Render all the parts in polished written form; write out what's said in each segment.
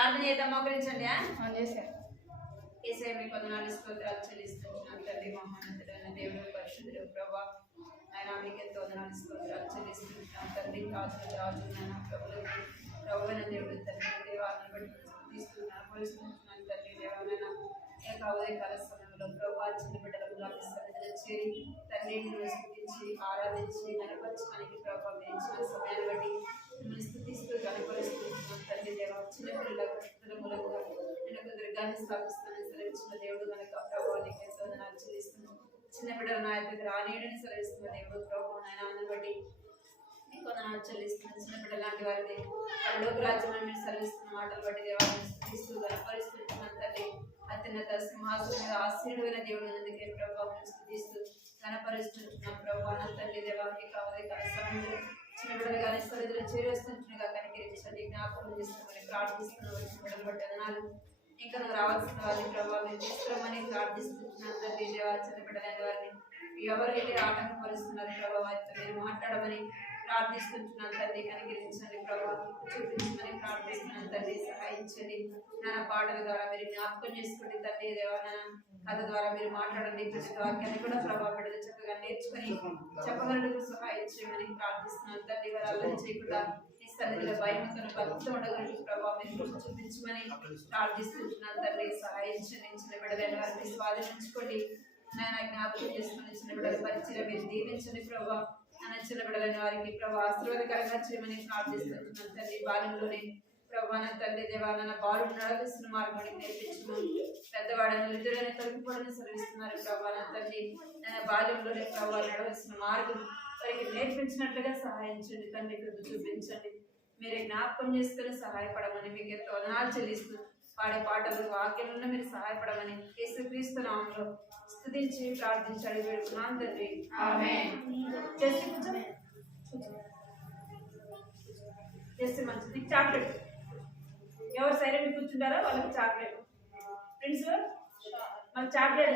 ప్రార్థన చేద్దాం, మోకరించండి. ఏసయ్య మీకు వందనాలు స్తోత్రాలు చెల్లిస్తున్నాను తండ్రి. మహోన్నతుడైన దేవుడు, పరిశుద్ధుడు ప్రభా, ఆయన మీకు ఎంతో వందనాలు స్తోత్రాలు చెల్లిస్తున్నాను తండ్రి. రాజు నాయన ప్రభువైన దేవుడు తండ్రి, దేవాలను బట్టి తీస్తున్నాను కొలుస్తున్నాను తండ్రి. దేవాలైన ఏక ఉదయకాల సమయంలో ప్రభా చిన్న బిడ్డలకు సన్నిధిలో చేరి తండ్రి మీరు స్థుతించి ఆరాధించి కనపరచడానికి ప్రభావం ఇచ్చిన సమయాన్ని బట్టి మిమ్మల్ని స్థుతిస్తూ కనపరుస్తున్నాను తండ్రి. దేవ చిన్నపిల్లల మూలంగా నేను దుర్గాన్ని స్థాపిస్తానని సెలవించిన దేవుడు కనుక ప్రభావానికి ఎంతో వందనాలు చెల్లిస్తున్నాను. చిన్న బిడ్డల నా యొక్క రానేయడని సెలవిస్తున్న దేవుడు ప్రభావం ఆయన బట్టి మీకు వందనాలు చెల్లిస్తున్నాను. చిన్న బిడ్డ లాంటి వారిని పరలోక రాజ్యమని మీరు సెలవిస్తున్న మాటలు బట్టి దేవాన్ని స్థుతిస్తూ కనపరుస్తున్నాను తండ్రి. అత్యున్నత సింహాసనం మీద ఆశీర్వైన దేవుడు అందుకే ప్రభావం స్థుతిస్తూ కనపరుస్తున్నాం ప్రభావం తండ్రి. దేవానికి కావాలి సమయంలో చిన్న బిడ్డలు కానీ సరిధిలో చేరేస్తుంటుగా కనికరించండి, జ్ఞాపకం చేసుకోమని ప్రార్థిస్తున్నాం. వచ్చిన బిడ్డలు బట్టి అన్నాలు ఇంకా నువ్వు రావాల్సిన వారిని ప్రభావం తీసుకోమని ప్రార్థిస్తున్నాను తండ్రి. దేవా చిన్న బిడ్డలైన వారిని ఎవరైతే ఆటంకపరుస్తున్నారు ప్రభావం మీరు మాట్లాడమని ప్రార్థిస్తున్నాను తండ్రి. కనికరించండి ప్రభావం చూపించమని ప్రార్థిస్తున్నాను తండ్రి. సహాయించండి నా పాటల ద్వారా మీరు జ్ఞాపకం చేసుకోండి తండ్రి. దేవా కథ ద్వారా మీరు మాట్లాడండి. ప్రతి వాక్యాన్ని కూడా ప్రభావ బిడ్డలు చక్కగా నేర్చుకుని చెప్పగలకు సహాయం చేయమని ప్రార్థిస్తున్నాను తండ్రి. వారు అల్లరి చేయకుండా ఈ సన్నిధిలో భయంతో భక్తితో ఉండగలిగి ప్రభావ మీరు చూపించమని ప్రార్థిస్తున్నాను తండ్రి. సహాయించండి. చిన్న బిడ్డలైన వారిని స్వాధీనించుకోండి నాయన, జ్ఞాపకం చేసుకుని చిన్న బిడ్డల పరిచయం మీరు దీవించండి ప్రభావ. చిన్న బిడ్డలైన వారికి ప్రభావ ఆశీర్వాదకరంగా చేయమని ప్రార్థిస్తున్నాను తండ్రి. బాల్యంలోనే ప్రభావ తండ్రి దేవాలన బాలు నడవలసిన మార్గాన్ని నేర్పించుకున్నాను. పెద్దవాడని వృద్ధుడైన తొలగిపోవడానికి సెలవిస్తున్నారు ప్రభావ తండ్రి. బాల్యంలోనే ప్రభావ నడవలసిన మార్గం వారికి నేర్పించినట్లుగా సహాయించండి తండ్రి. కృప చూపించండి, మీరే జ్ఞాపకం చేసుకుని సహాయపడమని మీకు ఎంతో వందనాలు చెల్లిస్తూ పాడే పాటలు వాక్యంలో మీరు సహాయపడమని యేసుక్రీస్తు నామములో స్తుతించి ప్రార్థించాలి వేడుకున్నాను తండ్రి. ఆమేన్. చేస్తే మంచిది. చాక్లెట్ ఎవరు సైలెంట్ కూర్చుంటారో వాళ్ళకి చాక్లెట్. ఫ్రెండ్స్ మాకు చాక్లెట్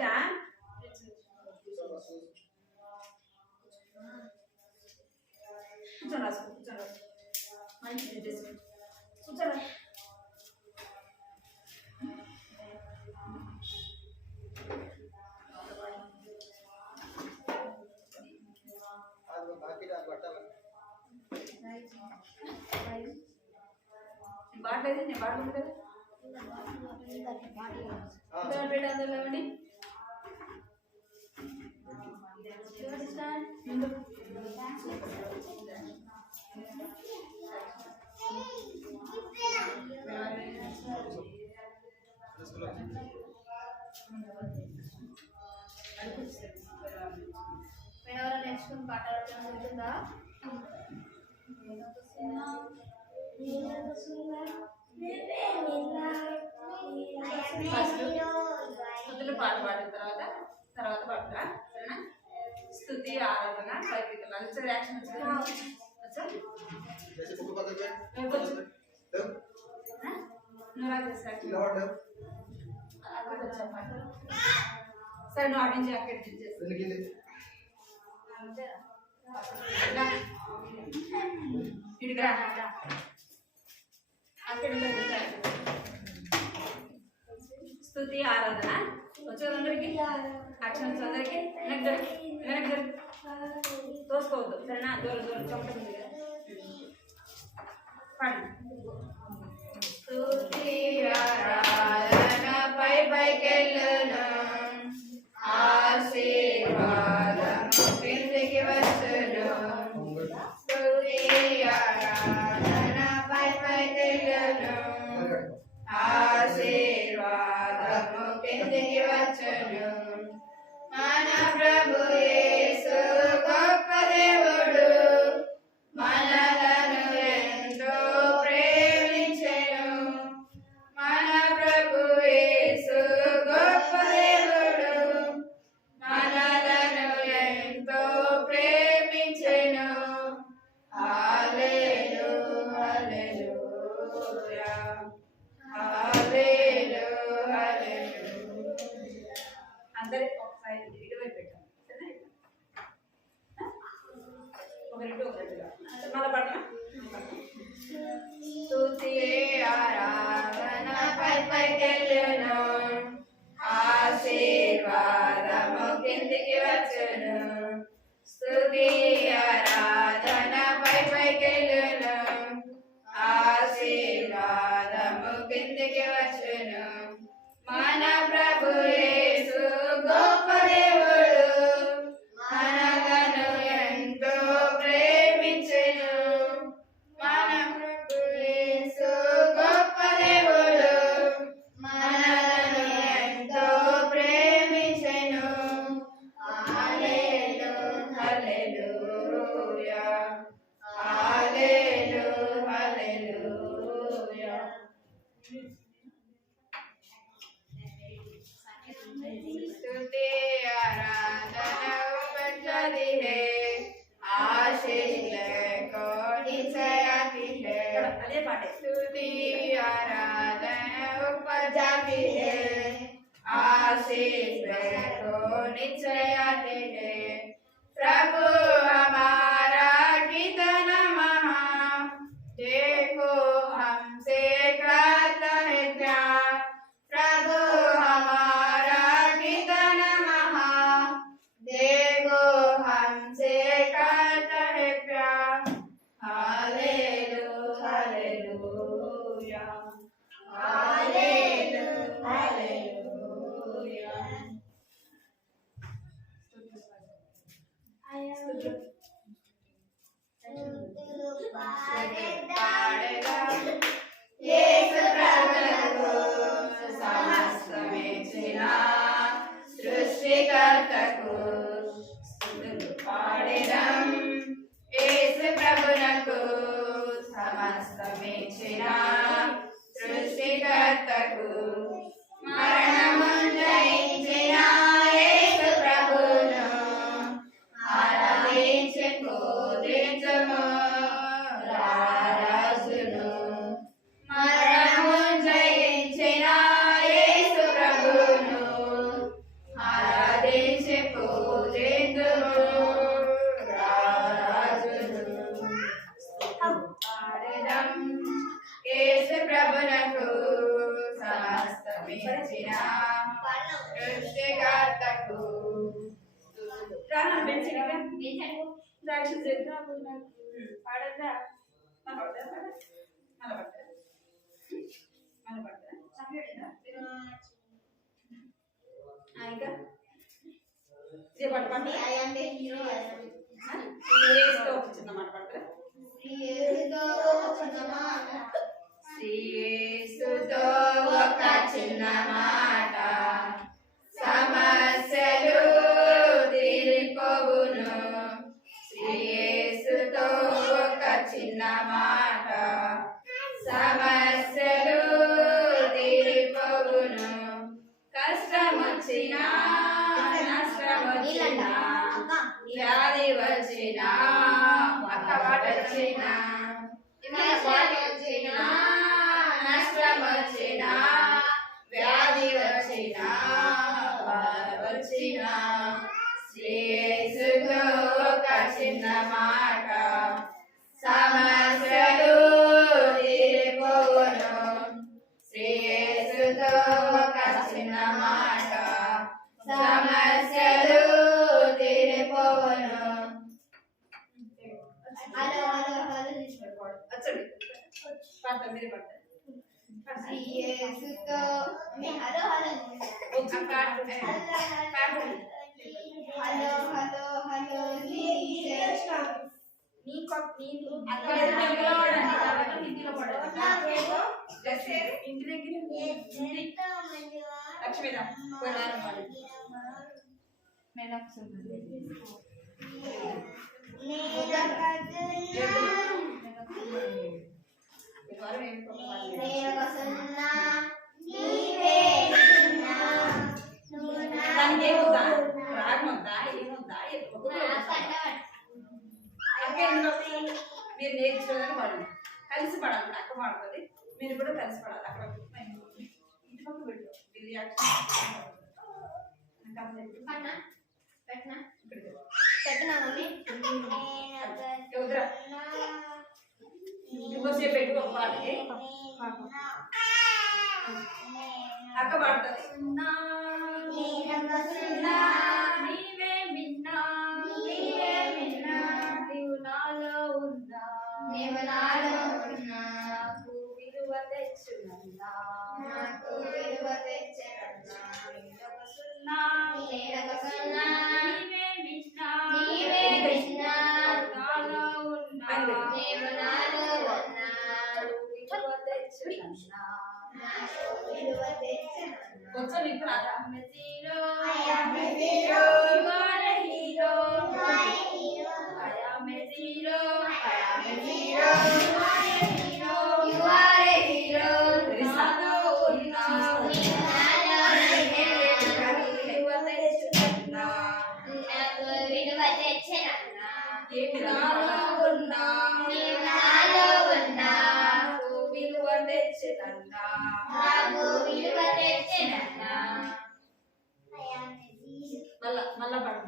కూర్చోండి, రాసుకో కూర్చోండి, మంచిది చేసి కూర్చోండి. బాట్లేదు, నేను బాట్లు కదా అందులో ఇవ్వండి. ఎవరైనా నేర్చుకుని పాటలు జరుగుతుందా? స్థుతులు పాట పాడిన తర్వాత పాడతా సరేనా? స్థుతి ఆరాధన పైకి రియాక్షన్ సరే నువ్వు ఆడించి అక్కడ ఇడిగా అక్కడ స్తుతి ఆరాధన వచ్చేందరికి యాక్షన్స్ అందరికి వెనక్కి తోసుకోవద్దు సరేనా? దూరం చెప్పండి. స్తుతి ఆరాధన పైకెళ్ళను, ఆశీర్వాదము కిందికి వచ్చును. స్తుతి ఆరాధన పైకెళ్ళను, ఆశీర్వాదము కిందికి వచ్చును. మన ప్రభు యేసు గొప్ప దేవుడు, మనలను ఎంతో ప్రేమించెను. మన ప్రభు యేసు గొప్ప దేవుడు, మనలను ఎంతో ప్రేమించెను. హల్లెలూయా హల్లెలూయా హల్లెలూయా హల్లెలూయా. అందరూ ఒకసారి ఇటువైపు పెట్టాం ఒకరిగా మళ్ళీ పడనా? స్తుతి ఆరాధన కిందికి వచ్చును మన ప్రభు యేసు గొప్ప దేవుడు మనలను ఎంతో ప్రేమించెను మన ప్రభు యేసు గొప్ప దేవుడు మనలను ఎంతో ప్రేమించెను హల్లెలూయా హల్లెలూయా హల్లెలూయా स्तुति आराधना उपजती है आशीष को निश्चयाती है स्तुति आराधना उपजती है आशीष को निश्चयाती है प्रभु हमारा कितना महा देखो हमसे करता है क्या प्रभु हमारा कितना महा देखो हमसे करता है प्यार हालेलुया हालेलुया हालेलुया हालेलुया యేసు ప్రభువుకు సమస్తమిచ్చిన సృష్టికర్తకు స్తుతులు పాడెదం యేసు ప్రభువుకు సమస్తమిచ్చిన సృష్టికర్తకు మరణమును జయించిన యేసు ప్రభువును ఆరాధించి పూజించుము రారాజును మరణమును జయించిన యేసు ప్రభువును ఆరాధించి పూజించుము రారాజును పాడెదం యేసు ప్రభువునకు సమస్తమిచ్చిన సృష్టికర్తకు పాడద్దా ఇంకా ఇదే పాట పాడి చిన్నమాట పడతారా యేసుతో ఒక చిన్న మాట సమస్యలు తీరిపోవును యేసుతో ఒక చిన్న మాట సమస్యలు తీరిపోవును కష్టమొచ్చినా నష్టమొచ్చినా వ్యాధి వచ్చినా వచ్చినా నష్టం వచ్చినా వ్యాధి వచ్చినా వచ్చినా యేసుతో ఒక చిన్న మాట సమస్యలు తీరిపోవును యేసుతో ఒక చిన్న మాట సమస్యలు తీరిపోవును యేసుతో హలో దానికి ఏముందా రాగముందా ఏముందా మీరు నేర్చుకోవాలని పడండి కలిసి పడాలి అక్క పడుతుంది మీరు కూడా కలిసి పడాలి అక్కడ ఇంటి పక్క పెట్టు ఇంకోసేపు పెట్టుకో పాటకి అక్క పాడుతుంది నీవే మిన్నా నీవు నాలో ఉన్నా నాకు విలువ తెచ్చున్నా తెచ్చెనన్నా నాకు విలువ తెచ్చెనన్నా నీడొక సున్నా నీవే మిన్నా నాలో ఉన్నా నీవు నాలో ఉన్నా విలువ తెచ్చెనన్నా నాకు విలువ తెచ్చెనన్నా కొంచెం ఇప్పుడు I am a zero. You are a hero. I am a zero. You are a hero. నాలో ఉన్నా విలువ తెచ్చెనన్నా నాలో ఉన్నా నాకు విలువ తెచ్చెనన్నా మళ్ళా పడు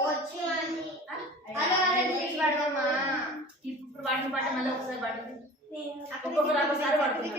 వచ్చింది ఇప్పుడు వాటిని పాట మళ్ళీ ఒకసారి పాడుతుంది ఒక్కొక్కసారి పాడుతుంది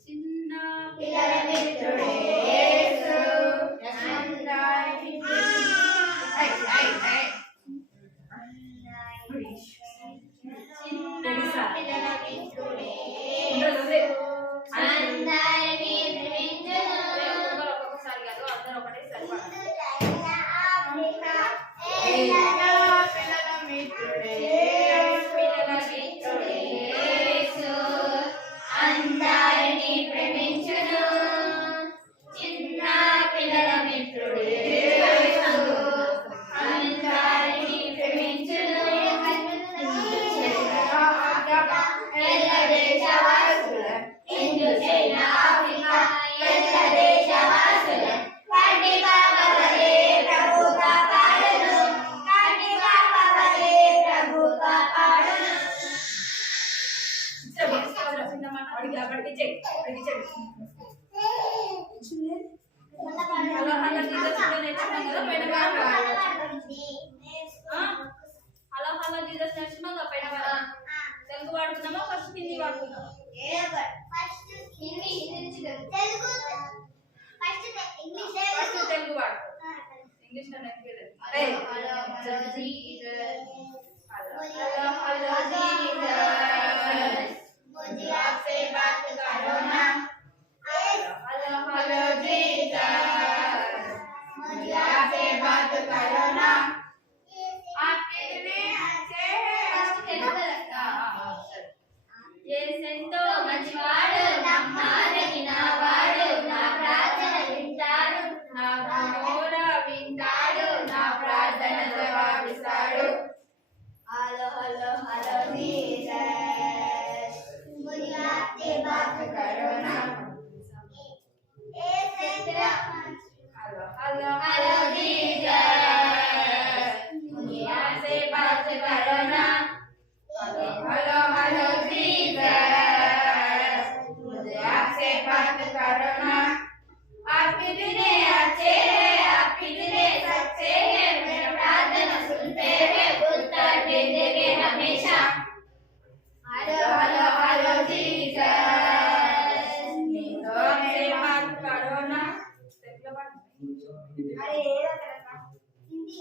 చిన్న పిల్లల మిత్రుడే యేసు ఒక్కొక్కసారి కాదు అందరూ ఒకటేసారి పాడాలి. అందరినీ ప్రేమించును చిన్న పిల్లల మిత్రుడే యేసు అందరినీ ప్రేమించును ఎల్ల దేశవాసుల హిందూ చైన ఆఫ్రికా ఎల్ల దేశవాసుల కంటి పాపలే ప్రభు కాపాడును కంటి పాపలే ప్రభు కాపాడును హలో హలో జీసస్ నేర్చుకున్నాం కదా పైన వారం. తెలుగు వాడుతున్నామా ఫస్ట్ హిందీ వాడుతున్నామా? ఫస్ట్ తెలుగు వాడు. ఇంగ్లీష్ లో నేర్చుకోలేదు. హలో హలో జీసస్ मुझे आपसे बात करो ना హలో హలో జీసస్ मुझे आपसे बात करो ना ఎంతో మంచివాడు నమ్మాదగిన వాడు నా ప్రార్థన వింటాడు నా గోర వింటాడు నా ప్రార్థన జవాబిస్తాడు हेलो हेलो हेलो जीसस मुझे आपसे बात करो ना హలో హలో हेलो जीसस मुझे आपसे बात करो ना हेलो हेलो हेलो जीसस मुझे आपसे बात करो ना आप कितने अच्छे हैं आप कितने सच्चे हैं मेरा प्रार्थना सुनते हैं उत्तर देंगे हमेशा हेलो हेलो हेलो जीसस नींदों से बात करो ना अरे हिंदी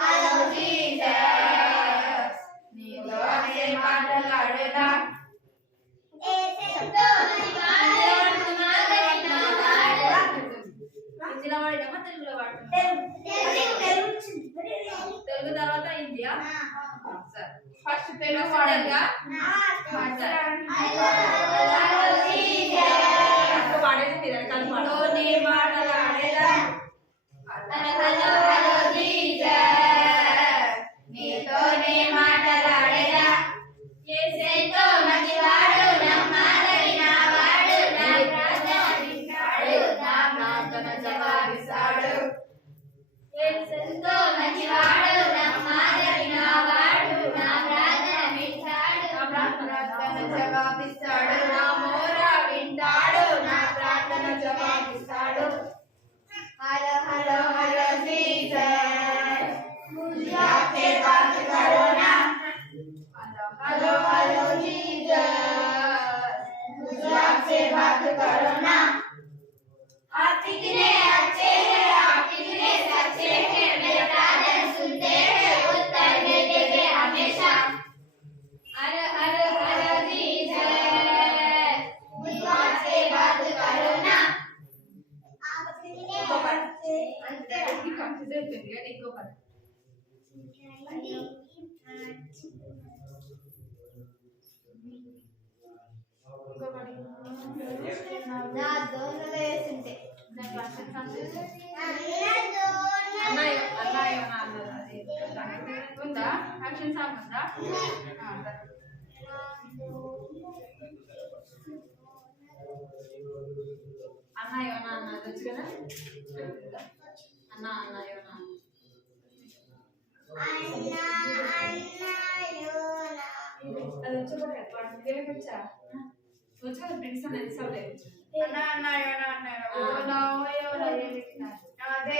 हेलो जीसस नींदों से बात करो ना హిందీలో వాడినామా తెలుగులో వాడుతున్నామా? తెలుగు తర్వాత హిందీయా? సరే ఫస్ట్ తెలుగు వాడాలిగా వాడేది తిరగ మాటలాడేదా కన్ఫ్యూజ్ అయిపోయింది కానీ ఇంకో పని నా దోణలు వేసింటే అన్నయ్య అన్నయ్య అన్నది ఉందా యాక్షన్ సాంగ్ ఉందా అన్నయ్య అన్నది వచ్చు కదా అన్న అన్నయ్య అది వచ్చా పాడు వచ్చా వచ్చా ఫ్రెండ్స్ అనేది సౌండ్ అదే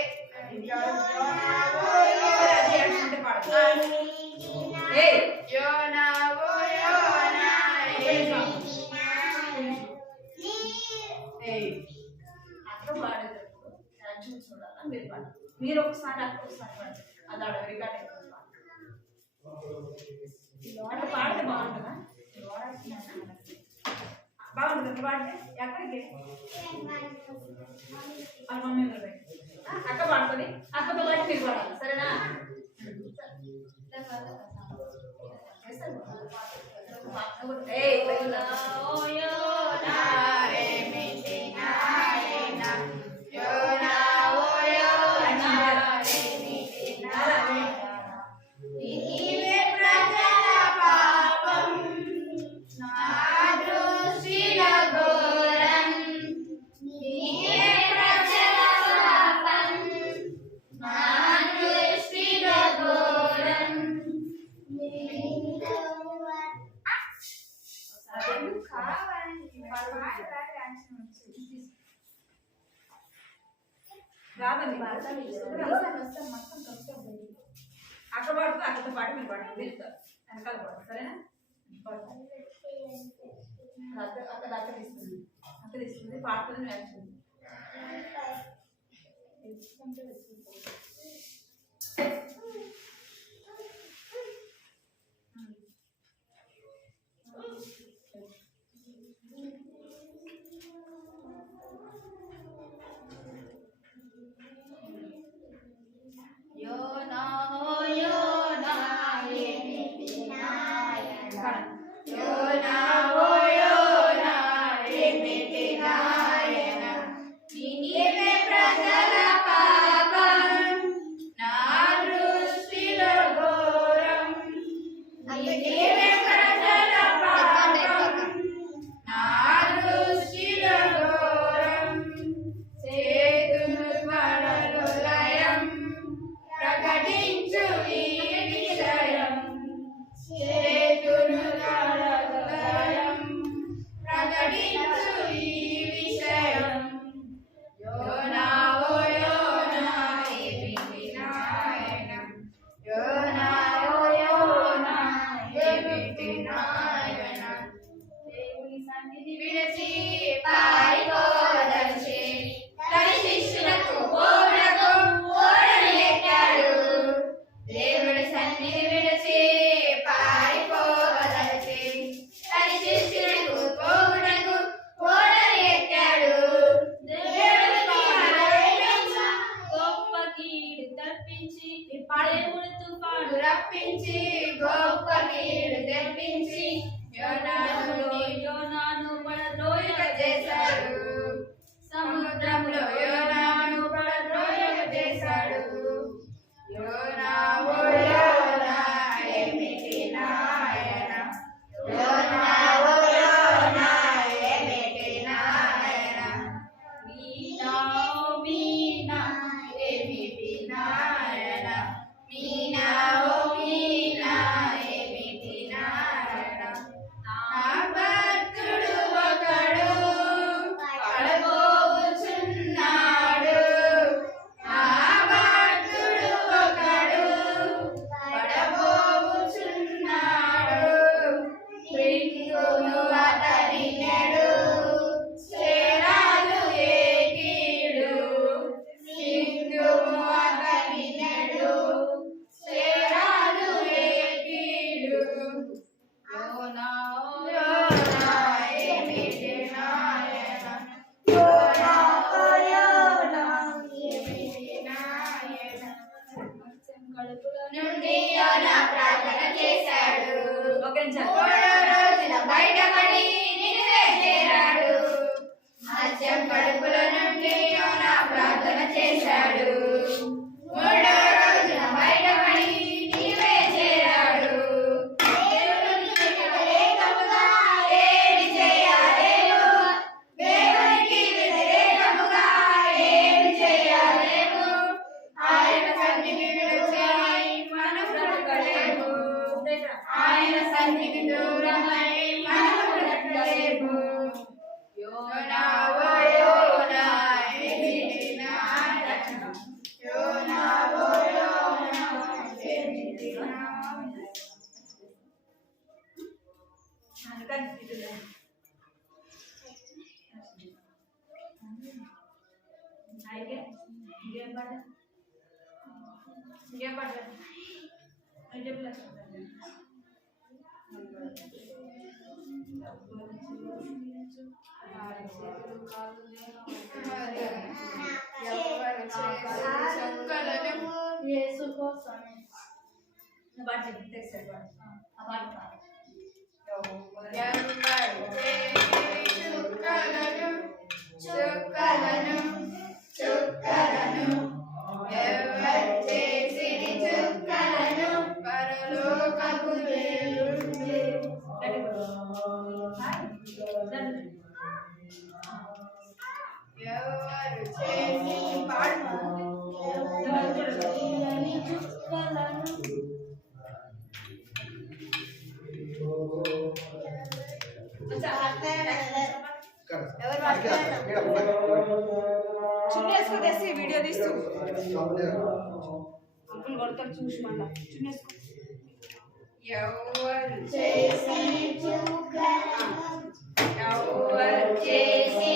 అక్కడ పాడేటప్పుడు యాక్షన్ చూడాలా మీరు పాడు మీరు ఒకసారి అక్కడ ఒకసారి పాడు అది ఆడ రికార్డ్ అయిపోతుంది అట్లా పాడితే బాగుంటుందా బాగుంటుంది పాడితే ఎక్కడికి వాళ్ళ మమ్మీ అక్క పాడుతుంది అక్కతో పాటు మీరు పాడాలి సరేనా రాదండి అక్కడ పాడుతూ అక్కడితో పాటు మీరు పాడు వెళ్తారు వెనకాల పాడు సరేనా అక్కడ అక్కడ ఇస్తుంది అక్కడ ఇస్తుంది పాడుతుంది యాక్షన్ రప్పించి గొప్ప కీడు తెప్పించి యోనాను పడద్రోయక చేశాడు సముద్రంలో యోనాను పడద్రోయక చేశాడు యోనా ఓ యోనా ఏమిటి నాయన యోనా ఓ యోనా ఏమిటి నాయన మీనా ఓ మీనా ఏమిటి నాయన మీనా ఓ మీనా ఏమిటి నాయన నా భక్తుడు ఒకడు ఇంకేం పాట ఇంకేం పాట నేను చెప్పలేదు యేసు కోసమే పాట చెప్పి తెచ్చాడు పాట ఆ పాట పాడు చుక్కలను ఎవరు చేసిరి చుక్కలను పరలోకపు దేవుడే ఎవరు చేసి చున్నేసుకో తెసి వీడియో తీస్తూ అంకుల్ కొడతాడు చూసి మళ్ళా చున్నేసుకో ఎవరు చేసి ఎవరు చేసి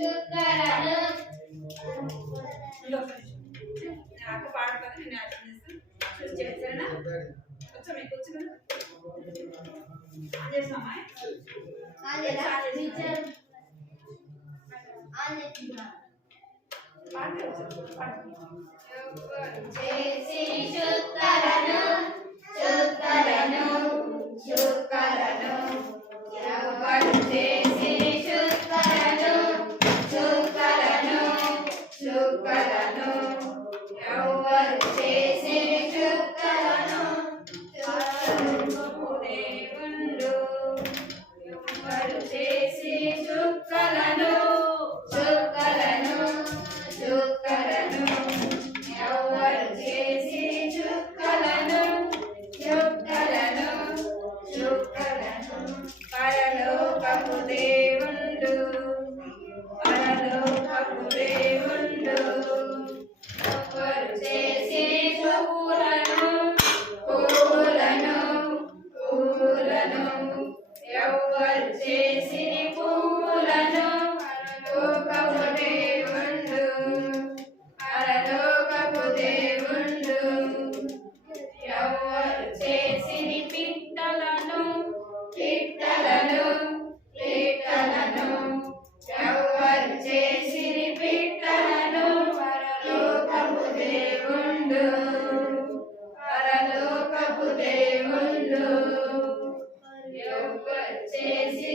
చుక్కలను నాకు పాడుతుంది నేను యాక్షన్ చేస్తాను చేస్తానా వచ్చా మీకు వచ్చిన చేస్తామా చేసి చుక్కలను ఎవరు చేసి చుక్కలను ఎవరు చేసి చుక్కలను దేవుండు ఎవరు చేసి చుక్కలను ఎవరు చేసి చుక్కలను పరలోకపు దేవుండు ఎవరు చేసి పువ్వులను ఎవరు చేసి పువ్వులను పరలోకపు దేవుండు ఎవరు చేసి పిట్టలను ఎవరు చేసి పిట్టలను పరలోకపు దేవుండు ఎవరు చేసి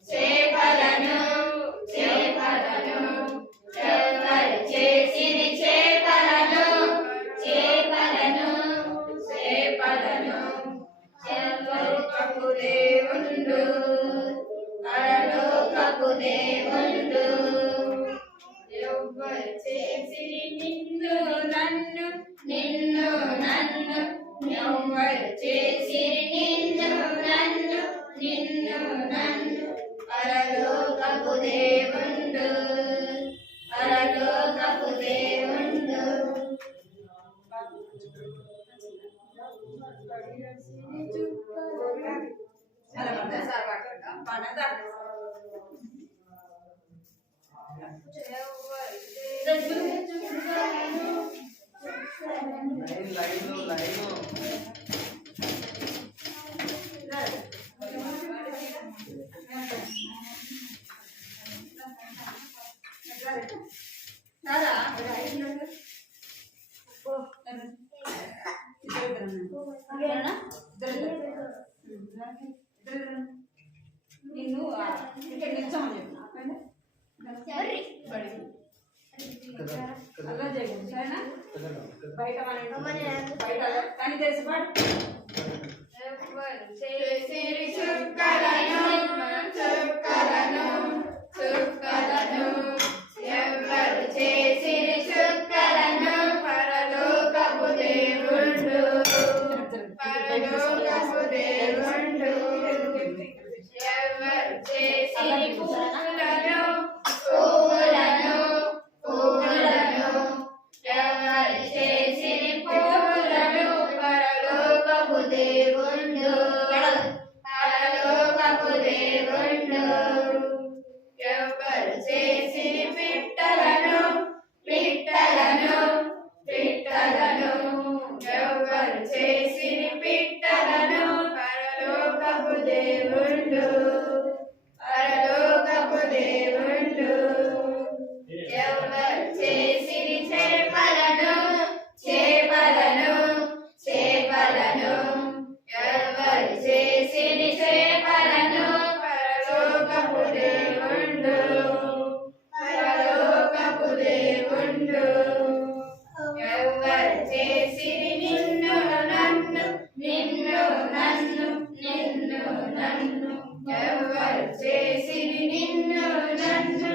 చేపలను ఎవరు చేసి చేపలను పరలోకపు దేవుండు ఎవరు చేసి నిన్ను నన్ను ఎవరు చేసి నిన్ను నన్ను పరలోకపు దేవుండు సార్ పాడదా నిన్ను ఇక్కడ నిల్చోమని చెప్పిన అలా చేయకూడదు సరేనా బయట బయట కానీ తెలిసి పాడు చేసి చుక్కలను ఎవరు చేసి చుక్కలను పరలోకపు దేవుండు ఎవరు చేసి పువ్వులను ఎవరు చేసి పువ్వులను పరలోకపు దేవుండు చేసి పిట్టలను పిట్టలను పిట్టలను ఎవరు చేసి పిట్టలను పరలోకపు దేవుళ్ళు పరలోకపు దేవుళ్ళు ఎవరు చేసి చేపలను చేపలను చేపలను ఎవరు చేసి చేపలను పరలోకపు దేవుళ్ళు పరలోకపు దేవుళ్ళు ఎవరు చేసి నిన్ను నన్ను నిన్ను నన్ను నిన్ను నన్ను ఎవరు చేసి నిన్ను నన్ను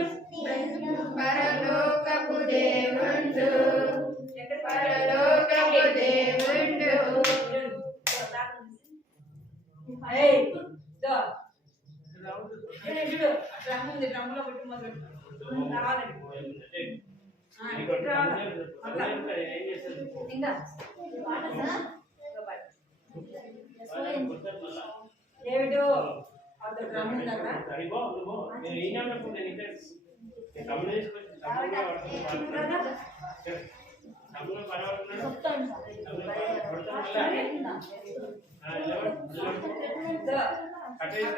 పరలోకపు దేవుళ్ళు పరలోకపు దేవుళ్ళు డ్రమ్ములో పెట్టి మొదలు ఇంకా ఏమిటో అది డ్రమ్ ఉందరా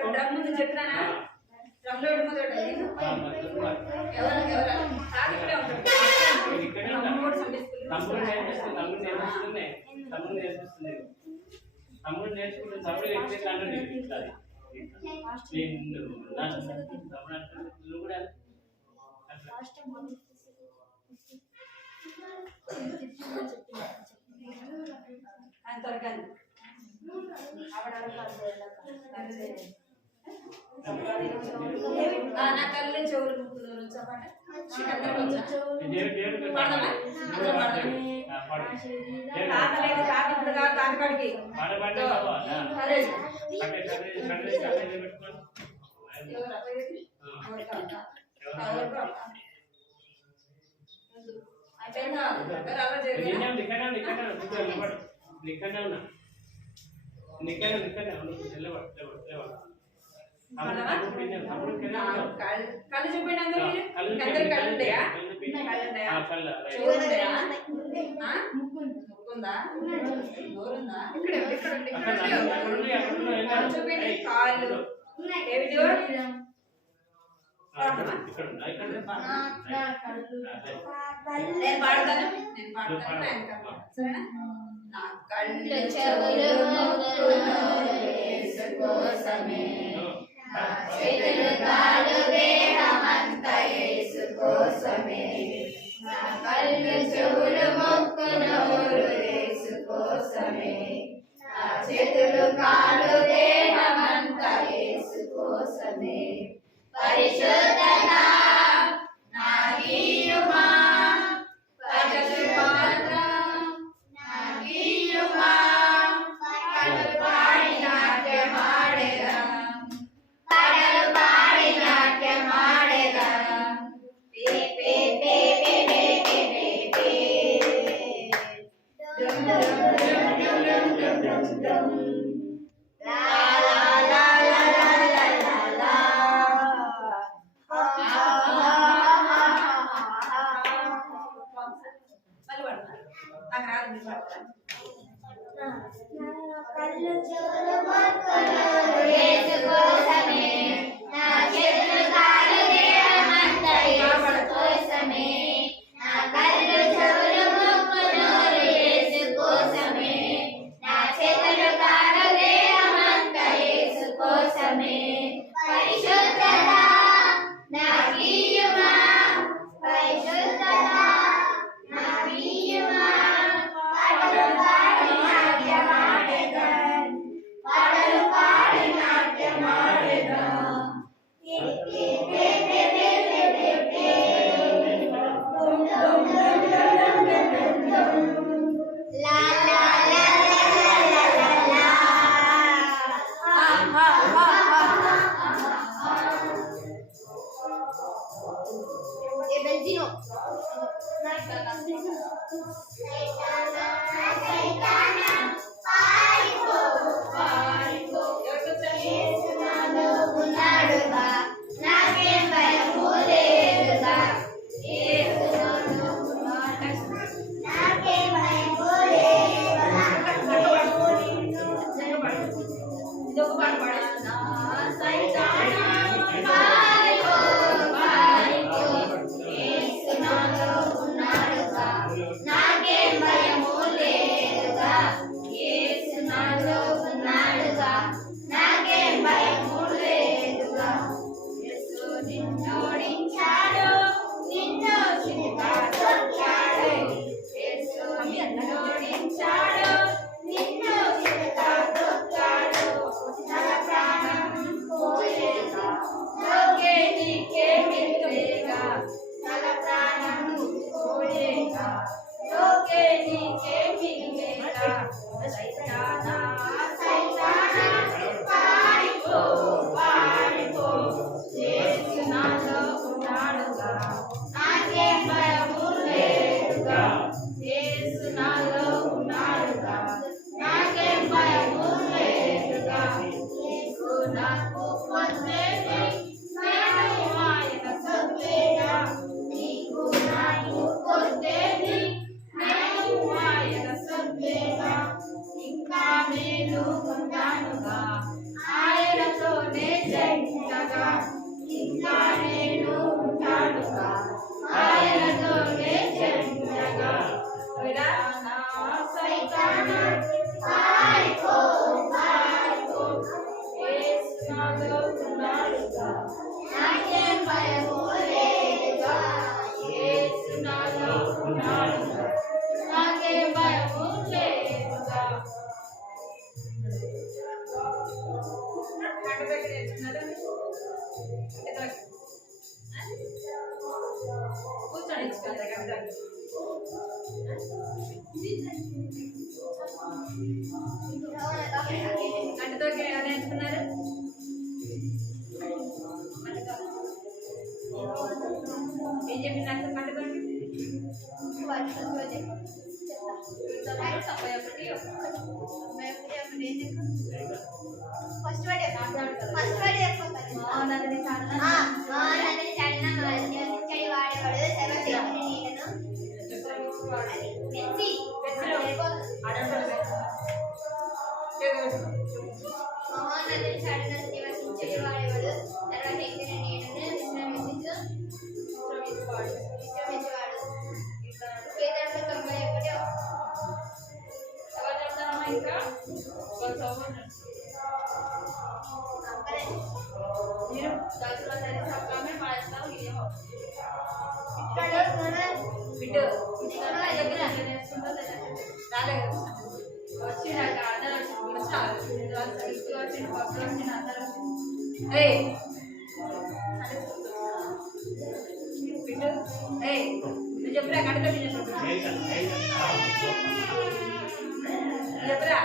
డ్రమ్ ఉంది చెప్పినానా డ్రమ్ లో తమ్ముడు నేర్చుకుంటే తమ్ముడు ఎట్లా కూడా నా కళ్ళు చెవులు ముక్కులు వచ్చాపాట కాకడికి కళ్ళు చూపిండి ముక్కుందా నోరుందా చూపిండి కాళ్ళు ఏమిటి నేను పాడతాను సరేనా నా కళ్ళు చెవులు యేసు కోసమే నా చేతులు కాళ్ళు దేహమంతా యేసు కోసమే నా కళ్ళు చెవులు ముక్కు నోరు యేసు కోసమే నా చేతులు కాళ్ళు దేహమంతా యేసు కోసమే పరిశుద్ధన నాగీయుమా పరిశుద్ధన నాగీయుమా పాటలు పాడి నాట్యమాడెదా పాటలు పాడి నాట్యమాడెదా పే పే పే పే పే పే పే డుమ్ డుమ్ డుమ్ డుమ్ డుమ్ డుమ్ డుమ్ లా లా లా లా లా లా లా కళ్ళు చెవులు ముక్కులు యేసు కోసమే నా చేతులు కాళ్ళు దేహమంతా యేసు కోసమే నా కళ్ళు చెవులు ముక్కులు యేసు కోసమే నా చేతులు కాళ్ళు దేహమంతా యేసు కోసమే పరిశుద్ధత నాగీయుమా పరిశుద్ధత నాగీయుమా పాటలు పాడి నాట్యమాడెదా పాటలు పాడి నాట్యమాడెదా లా లా లా లా లా లా e benzino నాకేం భయము లేదు నిన్నోడించాడు నిన్ను చిలుకా తొక్కాడు యేసు నిన్నోడించాడు నిన్ను చిలుకా తొక్కాడు తన ప్రాణం పోయేగా లోకే నీకే మిగిలేగా తన ప్రాణం పోయేగా లోకే నీకే మిగిలేగా సైతానా సైతానా పారిపో పారిపో యేసు నాలో ఉన్నాడుగా నాకేం భయము లేదుగా యేసు నాలో ఉన్నాడుగా నాకేం భయము లేదుగా యేసు నాకు పొందేది నేను ఆయన సొత్తేగా నీకు నాకు పొందేది నేను ఆయన సొత్తేగా ఇంకా నేను ఉన్నానుగా ఆయనతోనే జయించగా ఇంకా నేను ఉంటానుగా ఆయనతోనే జయించగా సైతానా సైతానా పారిపో పారిపో యేసు నాలో ఉన్నాడుగా నాకేం భయము లేదుగా యేసు నాలో ఉన్నాడుగా నాకేం భయము లేదుగా గంట దగ్గర నేర్చుకున్నారా కూర్చొని ఇచ్చుకోవాలి గంట దగ్గర గంట దగ్గర ఎలా నేర్చుకున్నారు ఏం చెప్పింది అర్థం పట్టుకోండి ఫస్ట్ వర్డ్ చెప్పండి మౌనగని చాటున మౌనగని చాటున నివసించడి వాడేవాడు సర్వశక్తిని నీడను మెచ్చి మౌనగని చాటున నివసించడి వాడేవాడు సర్వశక్తిని నీడను విశ్రమించువాడు పేదలకు 91 ఎవరు చెప్తారమ్మా ఇంకా ఒక చదువు మీరు దసరా సరిసప్తామే పాడతాం ఇదేమో బిడ్డు దగ్గర నేర్చుకుంటా రాలేదు వచ్చి నాకు అందరూ వచ్చి స్కూల్ వచ్చి పక్కన వచ్చి అందరూ బిడ్డు నువ్వు చెప్పురా కడతా చెప్పురా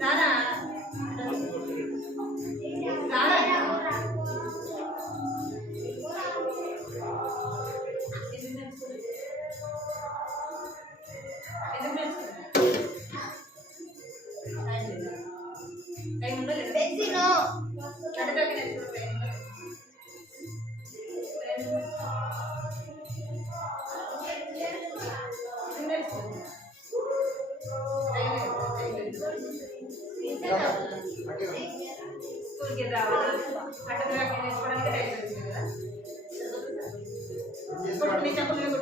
రానా పెన్సిల్ స్కూల్కి రావాలా అట్టగా నేర్చుకోవడానికి టైం అవుతుంది కదా కొట్టు నీ చెప్పలు కొట్టు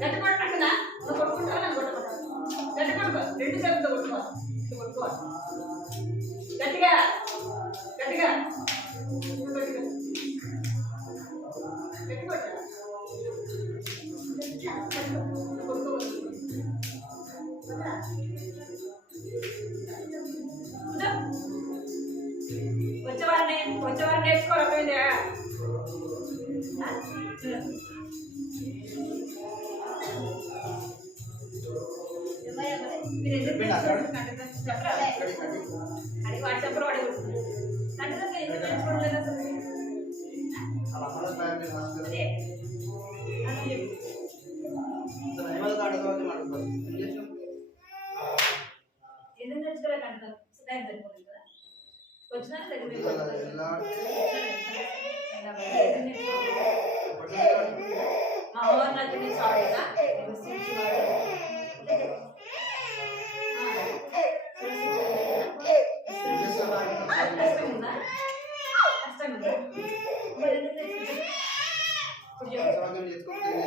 గట్టి కొట్టకుండా నువ్వు కొట్టుకుంటావా నన్ను కొట్టుకుంటావు గట్టి కొట్టుకో 2 చేతులతో కొట్టుకోవాలి కొట్టుకోవాలి గట్టిగా గట్టిగా గట్టి కొట్ట వచ్చేవారిని నేర్చుకోవాలి మీరు ఎందుకు చెప్పరా అది వాడు చెప్పరు వాడు కంటే ఎందుకు నేర్చుకోవట్లేదు అసలు అదే ఎందుకు నేర్చుకోలేకంట టైం సరిపోతుంది కదా వచ్చినా మా ఓవర్ నచ్చింది చాలుగా కష్టం ఉందా కష్టం ఉందా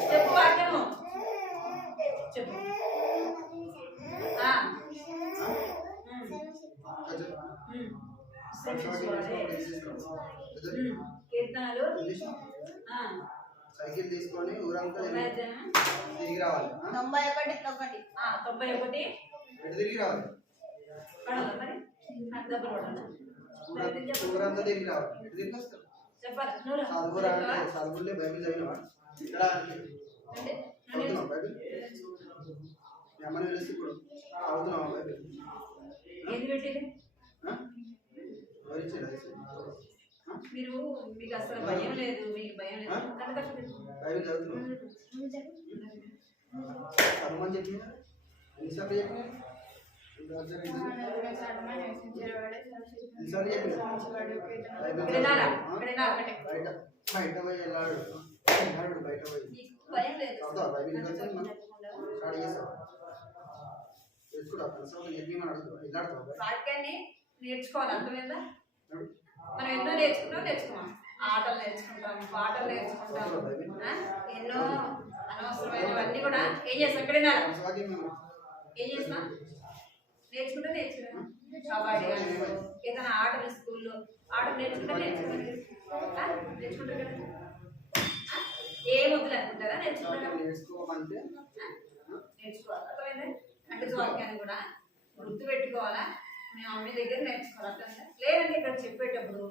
చెప్పు వాక్యము చెప్పు శ్రమించువాడే. కీర్తనలు సైకిల్ తీసుకొని ఊరంతా అధ్యాయం తిరిగి రావాలి. 91 91 ఎటు తిరిగి రావాలి? పడాలా మరి డబ్బులు పడాలా ఊరంతా తిరిగి రావాలి. ఎటు తిరిగి వస్తారు? చెప్పాలి నువ్వు రా. చదువు రావాలి. చదువులే బైబిల్ చదివినవా? ఇక్కడ చదువుతున్నావు బైబిల్? మీ అమ్మని పిలిచి ఇప్పుడు చదువుతున్నావా బైబిల్? ఏది పెట్టేది ఎవరిచ్చారు? మీరు మీకు అసలు భయం లేదు, మీకు భయం లేదు. బైబిల్ చదువుతున్నావు? చదవమని చెప్పిన ఎన్నిసార్లు చెప్పిన? ఎన్నిసార్లు చెప్పిన? వినాలా? వినాలా? బయట బయట పోయి వెళ్ళాడు. బయట పోయి నీకు భయం లేదు. చదువుతావా బైబిల్? స్టార్ట్ చేస్తావా? తెలుసుకుంటా కనీసం చెప్పమని అడుగుతావా? వెళ్ళాడుతావా? వాక్యాన్ని నేర్చుకోవాలి, అర్థమైందా? మనం ఎన్నో నేర్చుకున్నాం. ఆటలు నేర్చుకుంటాం, పాటలు నేర్చుకుంటాం, ఎన్నో అనవసరమైనవన్నీ కూడా ఏం చేస్తాం. ఇక్కడ ఏం చేస్తాం? నేర్చుకుంటాం. కబడ్డీ ఏదైనా ఆటలు స్కూల్లో ఆటలు నేర్చుకుంటాం కదా. ఏ వద్దులు అనుకుంటారా? నేర్చుకోమంటే నేర్చుకోవాలి, అర్థమైందా? అంటే వాక్యాన్ని కూడా గుర్తు పెట్టుకోవాలా. మేము అమ్మ దగ్గర నేర్చుకోవాలి, అర్థమైందా? లేదంటే ఇక్కడ చెప్పేటప్పుడు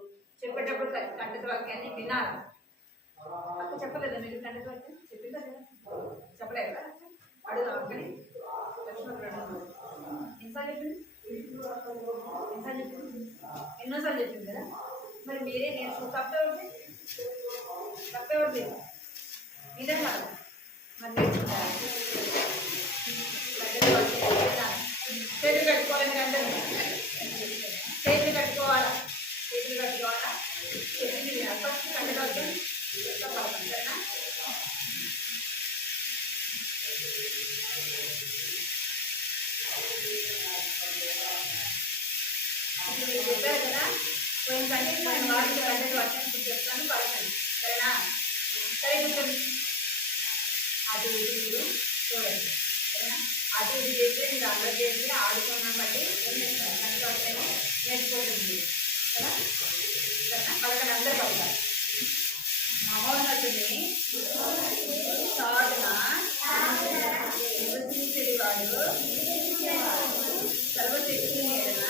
కంటిత వాక్యాన్ని వినాలి. అక్కడ చెప్పలేదా మీరు? కంటిత వాక్యం చెప్పిందా కదా? చెప్పలేదు కదా? అడుగుదా అక్కడి ఎన్నిసార్లు చెప్పింది? ఎన్నోసార్లు చెప్పింది కదా. మరి మీరే నేర్చుకో. తప్పేవద్దు ఇదే కాదు. మరి నేర్చుకుంటారా? చేతులు కట్టుకోవాలని అందరూ చేతులు కట్టుకోవాలా. చెప్పింది ఫస్ట్ కంటితో సరేనా? మీరు చెప్పారు కదా, పోయిన వారికి కంటితో వచ్చి చెప్తాను పడకండి, సరేనా? సరే కూర్చోండి. అటు ఇటు చూడండి, సరేనా? అటు ఇటు చేసి మీరు అందరూ చేసి ఆడుకున్నాం బట్టి ఏం చేస్తారు? కంటితో వచ్చాను నేర్చుకోతుంది కదా, సరేనా? పడకండి, అందరూ పడతారు. మహోన్నతుని చాటున నివసించేవాడు, సర్వశక్తి నీడన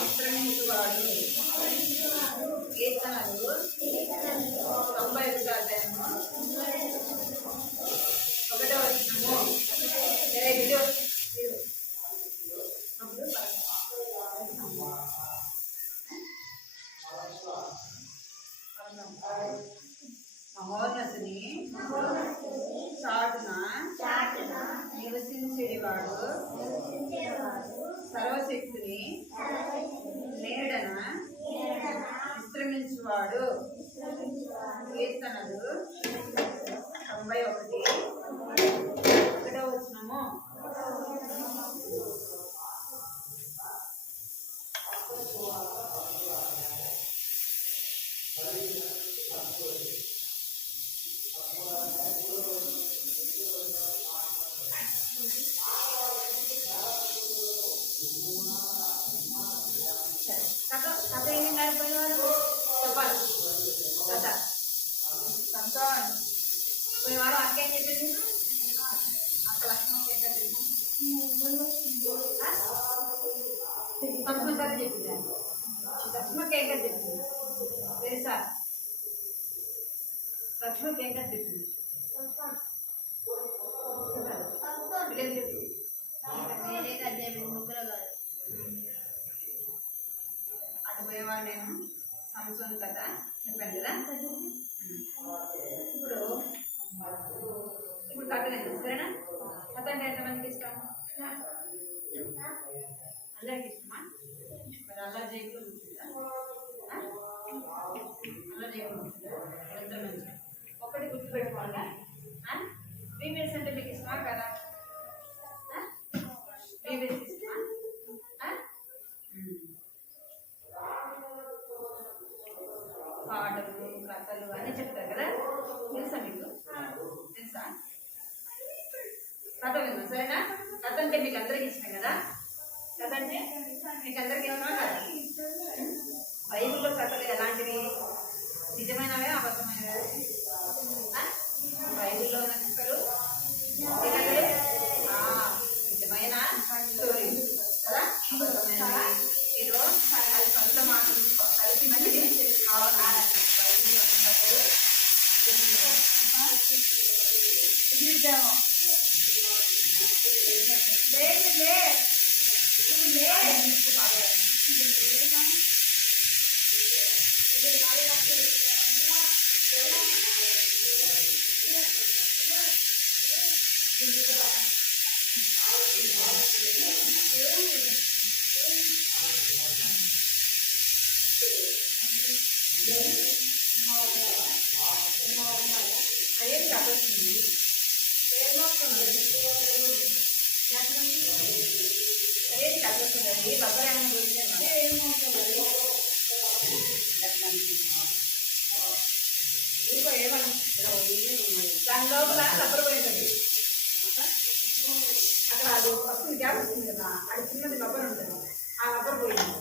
విశ్రమించువాడు. కీర్తనలు 91 అధ్యాయము 1వ వచనము. వీడియో మహోన్నతుని చాటున నివసించేవాడు, సర్వశక్తిని నీడన విశ్రమించువాడు. కీర్తనలు 91 1వ వచనము. కథ ఏమి అయిపోయిన చెప్పాలి. కథ సంతోష్ పోయిన వారం అక్క ఏం చెప్పింది? అక్క లక్ష్మణ్ ఏం చెప్పింది? సంతోష్ కథ చెప్పింది. లక్ష్మణ్ ఏం కథ చెప్పింది తెలుసా? లక్ష్మణ్ ఏం కథ చెప్పింది? అటు పోయేవాడు నేను సంసోన్ కథ చెప్పాను కదా. ఇప్పుడు కథ లేదు, సరేనా? కథ అంటే ఎంతమందికి ఇష్టం? అందరికి ఇష్టమా? మరి అల్లా చేయకుండా అల్లా చేయకుండా ఎంత మంచిగా ఒకటి గుర్తుపెట్టుకోండి. ప్రీమియర్స్ అంటే మీకు ఇష్టమా కదా? ప్రీమియర్స్ ఇష్టమా? పాటలు కథలు అన్నీ చెప్తారు కదా, తెలుసా మీకు? తెలుసా? కథ విందాం, సరేనా? కథ అంటే మీకు అందరికి ఇష్టం కదా. కథ అంటే మీకు అందరికి ఇద్దాము లేదు లే అయ్యేది కాబట్టి అయ్యేది తగ్గుతుందండి బబ్బరాయన గురించి ఇంకో ఏమన్నా దాని లోపల రబ్బర్ పోయిందండి అక్కడ అది వస్తుంది గ్యాప్ వస్తుంది కదా అది చిన్నది రబ్బర్ ఉంటుంది ఆ రబ్బర్ పోయింది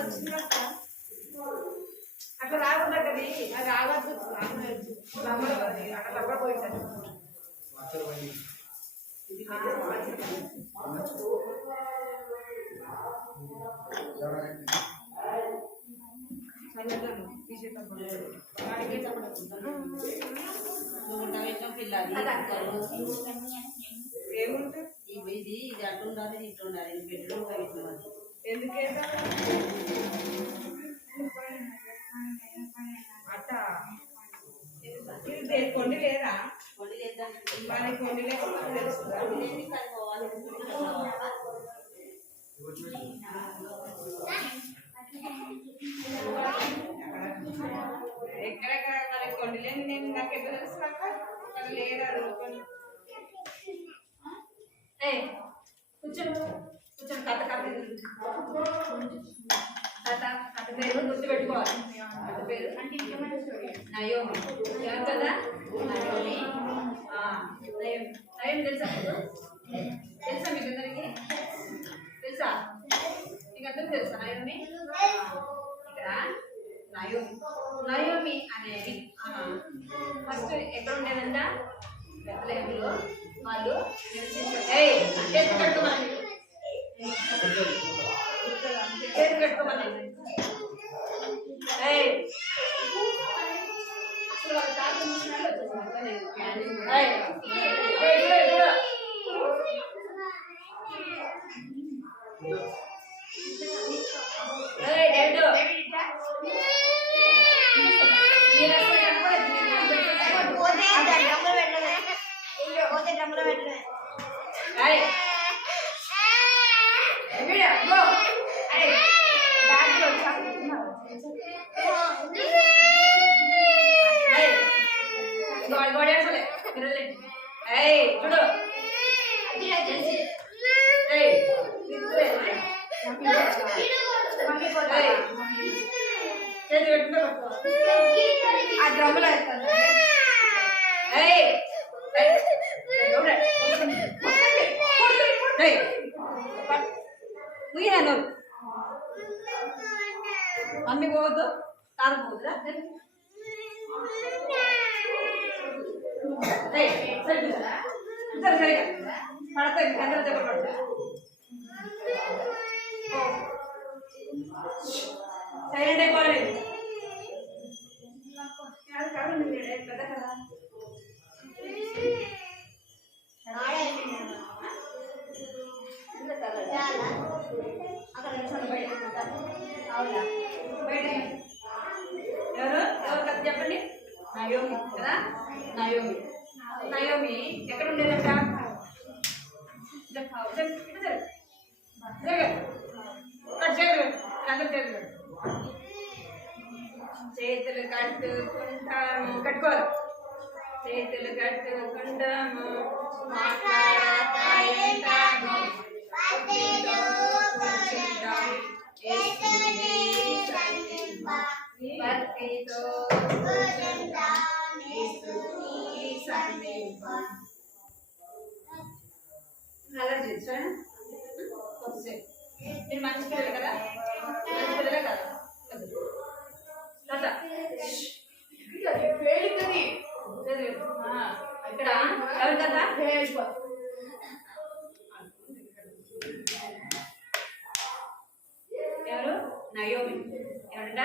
వచ్చిందట అట్లా రాకుండా అది రావద్దు రబ్బర్ అక్కడ రబ్బర్ పోయిందండి ఇది అట్లుండాలి ఇట్లుండాలి బెడ్రూమ్ ఎందుకేదా అట్ట ఇది కొండి లేదా మరి కొండి లేకపోతే తెలుస్తుందా ఎక్కడెక్కడ మరి కొండి లేని నేను నాకు ఎక్కడ తెలుసు కాక అక్కడ లేదా కూర్చొని కూర్చొని కథ కథ కథ కథ పేరు గుర్తుపెట్టుకోవాలి కథ పేరు నయోమి ఎవరు కదా నయోమి నయోమి తెలుసా తెలుసా మీకు అందరికి తెలుసా మీకు అందరికి తెలుసా నయోమి ఇక్కడ నయోమి నయోమి అనేది ఫస్ట్ ఎక్కడ ఉండేదంట బెత్లెహేములో వాళ్ళు చేతి కట్టుకోమని చేతి కట్టుకోమని అసలు వాళ్ళ తాత చూడు ఆ డ్రమ్ములో మమ్మీ పోవద్దు తాను పోవద్దురా సరే సరిగా పడతాయి అందరూ దగ్గర పడతాయి సైలెంట్ అయిపోవాలి పెద్ద కదా అవునా బయట ఎవరు ఎవరు కథ చెప్పండి నయోమి కదా నయోమి నయోమి ఎక్కడ ఉండేదంట చేతులు కట్టుకుంటాము కట్టుకోవాలి చేతులు కట్టుకుంటాము అలా చేసా మీరు మంచి పిల్లలు కదా మంచి పిల్లలే కదా ఇక్కడ ఎవరు కదా ఎవరు నయోమి ఎవరంట?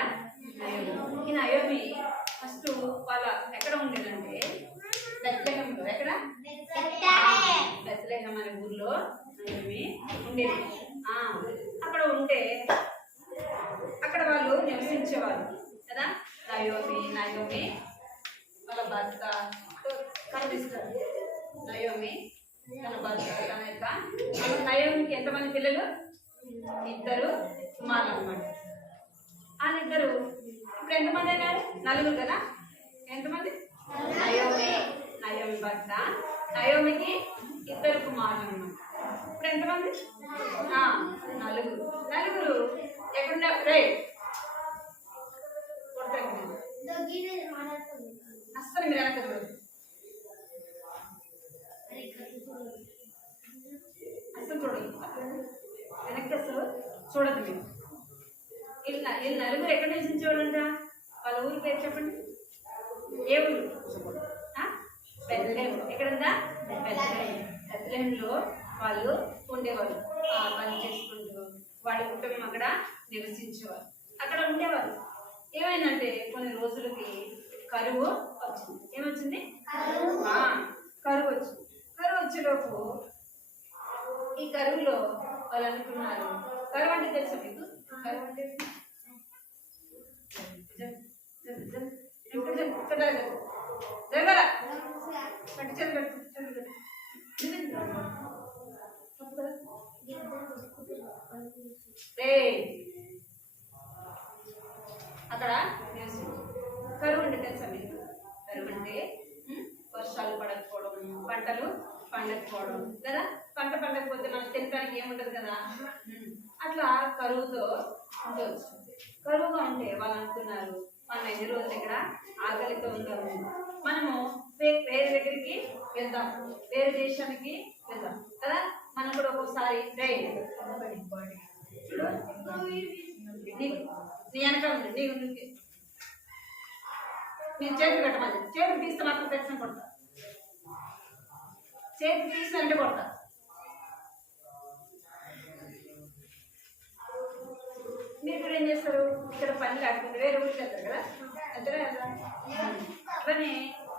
నయోమి. ఈ నయోమి ఫస్ట్ వాళ్ళ ఎక్కడ ఉండేదంటే బెత్లెహేంలో. ఎక్కడ? బెత్లెహేం అనే ఊర్లో నయోమి ఉండేది. అక్కడ ఉంటే అక్కడ వాళ్ళు నివసించేవారు కదా. నయోమి వాళ్ళ భర్త కనిపిస్తారు. నయోమి తన భర్త తన యొక్క నయోమికి ఎంతమంది పిల్లలు? 2 కుమారులు అన్నమాట. ఆ 2 ఇప్పుడు ఎంతమంది అయినారు? 4 కదా. ఎంతమంది? నయోమి భర్త, నయోమికి 2 కుమారులు అన్నమాట. ఇప్పుడు ఎంతమంది? 4 ఎక్కడ రే అస్సలు మీరు వెనక చూడదు. అసలు చూడదు, వెనక్కి అసలు చూడదు మీరు. వీళ్ళు 4 ఎక్కడ నివసించేవాళ్ళంట? వాళ్ళ ఊరి పేరు చెప్పండి. ఏ ఊరు? బెత్లెహేం. ఎక్కడుందా? బెత్లెహేంలో వాళ్ళు ఉండేవాళ్ళు. పని చేసుకుంటూ వాళ్ళ కుటుంబం అక్కడ నివసించేవారు. అక్కడ ఉండేవారు. ఏమైందంటే కొన్ని రోజులకి కరువు వచ్చింది. ఏమొచ్చింది? కరువు వచ్చింది. కరువు వచ్చేలోపు ఈ కరువులో వాళ్ళు అనుకున్నారు. కరువు అంటే తెలుసా మీకు? కరువు అంటే జరగల పట్టి చదువు అక్కడ కరువు అంటే తెలుసా మీకు? కరువు అంటే వర్షాలు పడకపోవడం, పంటలు పండకపోవడం కదా. పంట పండకపోతే మనకు తినడానికి ఏముంటది కదా. అట్లా కరువుతో ఉండవచ్చు. కరువుగా ఉంటే వాళ్ళు అనుకున్నారు, మనం ఎన్ని రోజులు ఇక్కడ ఆకలితో ఉంటాము, మనము వేరే దగ్గరికి వెళ్దాం, వేరే దేశానికి వెళ్దాం కదా. మనం కూడా ఒక్కొక్కసారి నీ వెనకాల నేను చేతులు కట్టమని చేతులు తీస్తే మాత్రం తెచ్చిన కొడతా. చేతులు తీసినంటే కొడతా. మీరు కూడా ఏం చేస్తారు? ఇక్కడ పని కాకుండా వేరే ఊరికి వెళ్తారు కదా. అంతేనా కదా. అట్లనే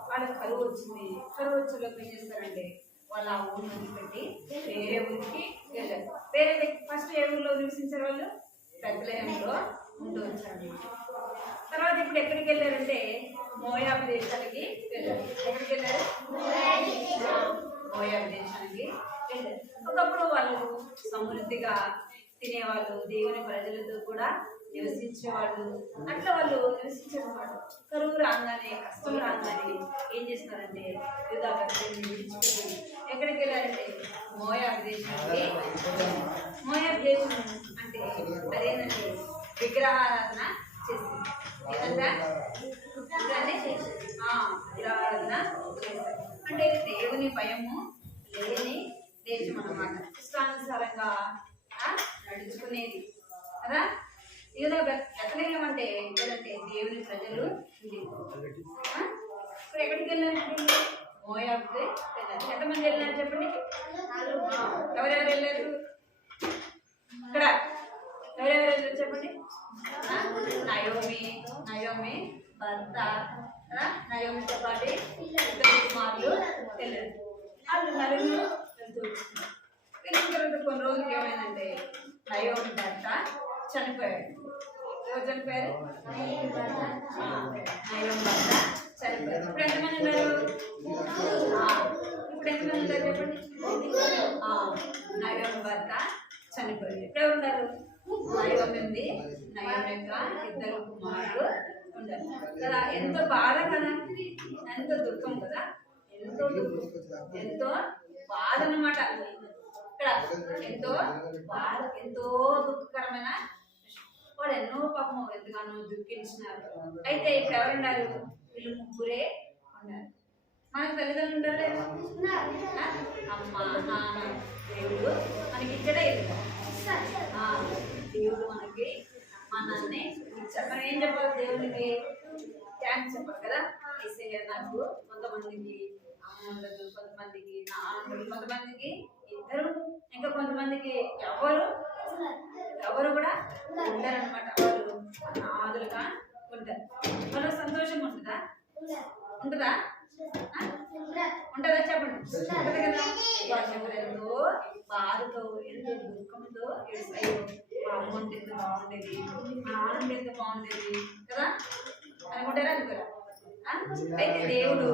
వాళ్ళకి కరువు వచ్చింది. కరువు వచ్చేలోకి ఏం చేస్తారంటే వాళ్ళు ఆ ఊరు వదిలిపెట్టి వేరే ఊరికి వెళ్ళారు. వేరే ఫస్ట్ ఏ ఊరిలో నివసించారు వాళ్ళు? బెత్లెహేంలో ఉంటూ వచ్చారు. తర్వాత ఇప్పుడు ఎక్కడికి వెళ్ళారంటే మోయాబు దేశానికి వెళ్ళారు. ఎక్కడికి వెళ్ళారు? మోయాబు దేశానికి వెళ్ళారు. ఒకప్పుడు వాళ్ళు సమృద్ధిగా తినేవాళ్ళు, దేవుని ప్రజలతో కూడా నివసించేవాళ్ళు. అట్లా వాళ్ళు నివసించేవాళ్ళు. కరువు రాగానే, కష్టం రాగానే ఏం చేస్తున్నారంటే యూదా గోత్రాన్ని విడిచిపెట్టి ఎక్కడికి వెళ్ళారంటే మోయాబు దేశానికి. మోయాబు దేశం అంటే అదేంటంటే విగ్రహారాధన చేసింది. ఏదంటే విగ్రహారాధన చేస్తారు. అంటే దేవుని భయము లేని దేశం అన్నమాట. ఇష్టానుసారంగా నడుచుకునేది కదా. యూదా బెత్లెహేం అంటే ఏంటంటే దేవుని ప్రజలు. ఇప్పుడు ఎక్కడికి వెళ్ళారంటే మోయాబుకి వెళ్ళారు. ఎంతమంది వెళ్ళారు చెప్పండి? ఎవరెవరు వెళ్ళారు? ఇక్కడ ఎవరెవరు వెళ్ళారు చెప్పండి? నయోమి భర్త, నయోమితో పాటు 2 కుమారులు వెళ్ళారు. వాళ్ళు 4 వెళ్తూ వచ్చినారు. వెళ్ళిన తర్వాత కొన్ని రోజులకి ఏమైందంటే నయోమి భర్త చనిపోయాడు. ఎవరు చనిపోయారు? నయోమి భర్త చనిపోయారు. ఇప్పుడు ఎంతమంది ఉన్నారు? ఇప్పుడు ఎంతమంది ఉన్నారు చెప్పండి? నయోమి భర్త చనిపోయాడు. ఇప్పుడు ఎవరు ఉన్నారు? నయోమి ఉంది. నయోమి యొక్క 2 కుమారులు ఉంటారు కదా. ఎంతో బాధ కదా, ఎంతో దుఃఖం కదా, ఎంతో దుఃఖం, ఎంతో బాధ అన్నమాట. ఇక్కడ ఎంతో బాధ, ఎంతో దుఃఖకరమైన వాడు ఎన్నో పాపం ఎంతగానో దుఃఖించినారు. అయితే ఇప్పుడు ఎవరున్నారు? వీళ్ళు 3 ఉన్నారు. మనకు తల్లిదండ్రులు ఉంటారు, అమ్మ నాన్న. దేవుడు మనకి ఇచ్చడే దేవుడు మనకి అమ్మ నాన్నే ఇచ్చారు. మనం ఏం చెప్పాలి? దేవునికి థ్యాంక్స్ చెప్పాలి కదా. ఏసయ్య నాకు కొంతమందికి అమ్మ ఉండదు, కొంతమందికి నాన్న ఉండదు, కొంతమందికి 2, ఇంకా కొంతమందికి ఎవరు కూడా ఉండరనమాట. వాళ్ళు ఉంటారు. వాళ్ళు సంతోషంగా ఉంటుందా? ఉంటుందా? ఉంటుందా చెప్పండి. ఉంటుంది కదా. వాళ్ళు ఎంతో బాధతో ఎంతో దుఃఖంతో అయ్యో మా అమ్మ ఉంటే ఎంత బాగుండేది, మా నాన్న ఉంటే ఎంత బాగుండేది కదా అనుకుంటారా అనుకోరా? అయితే దేవుడు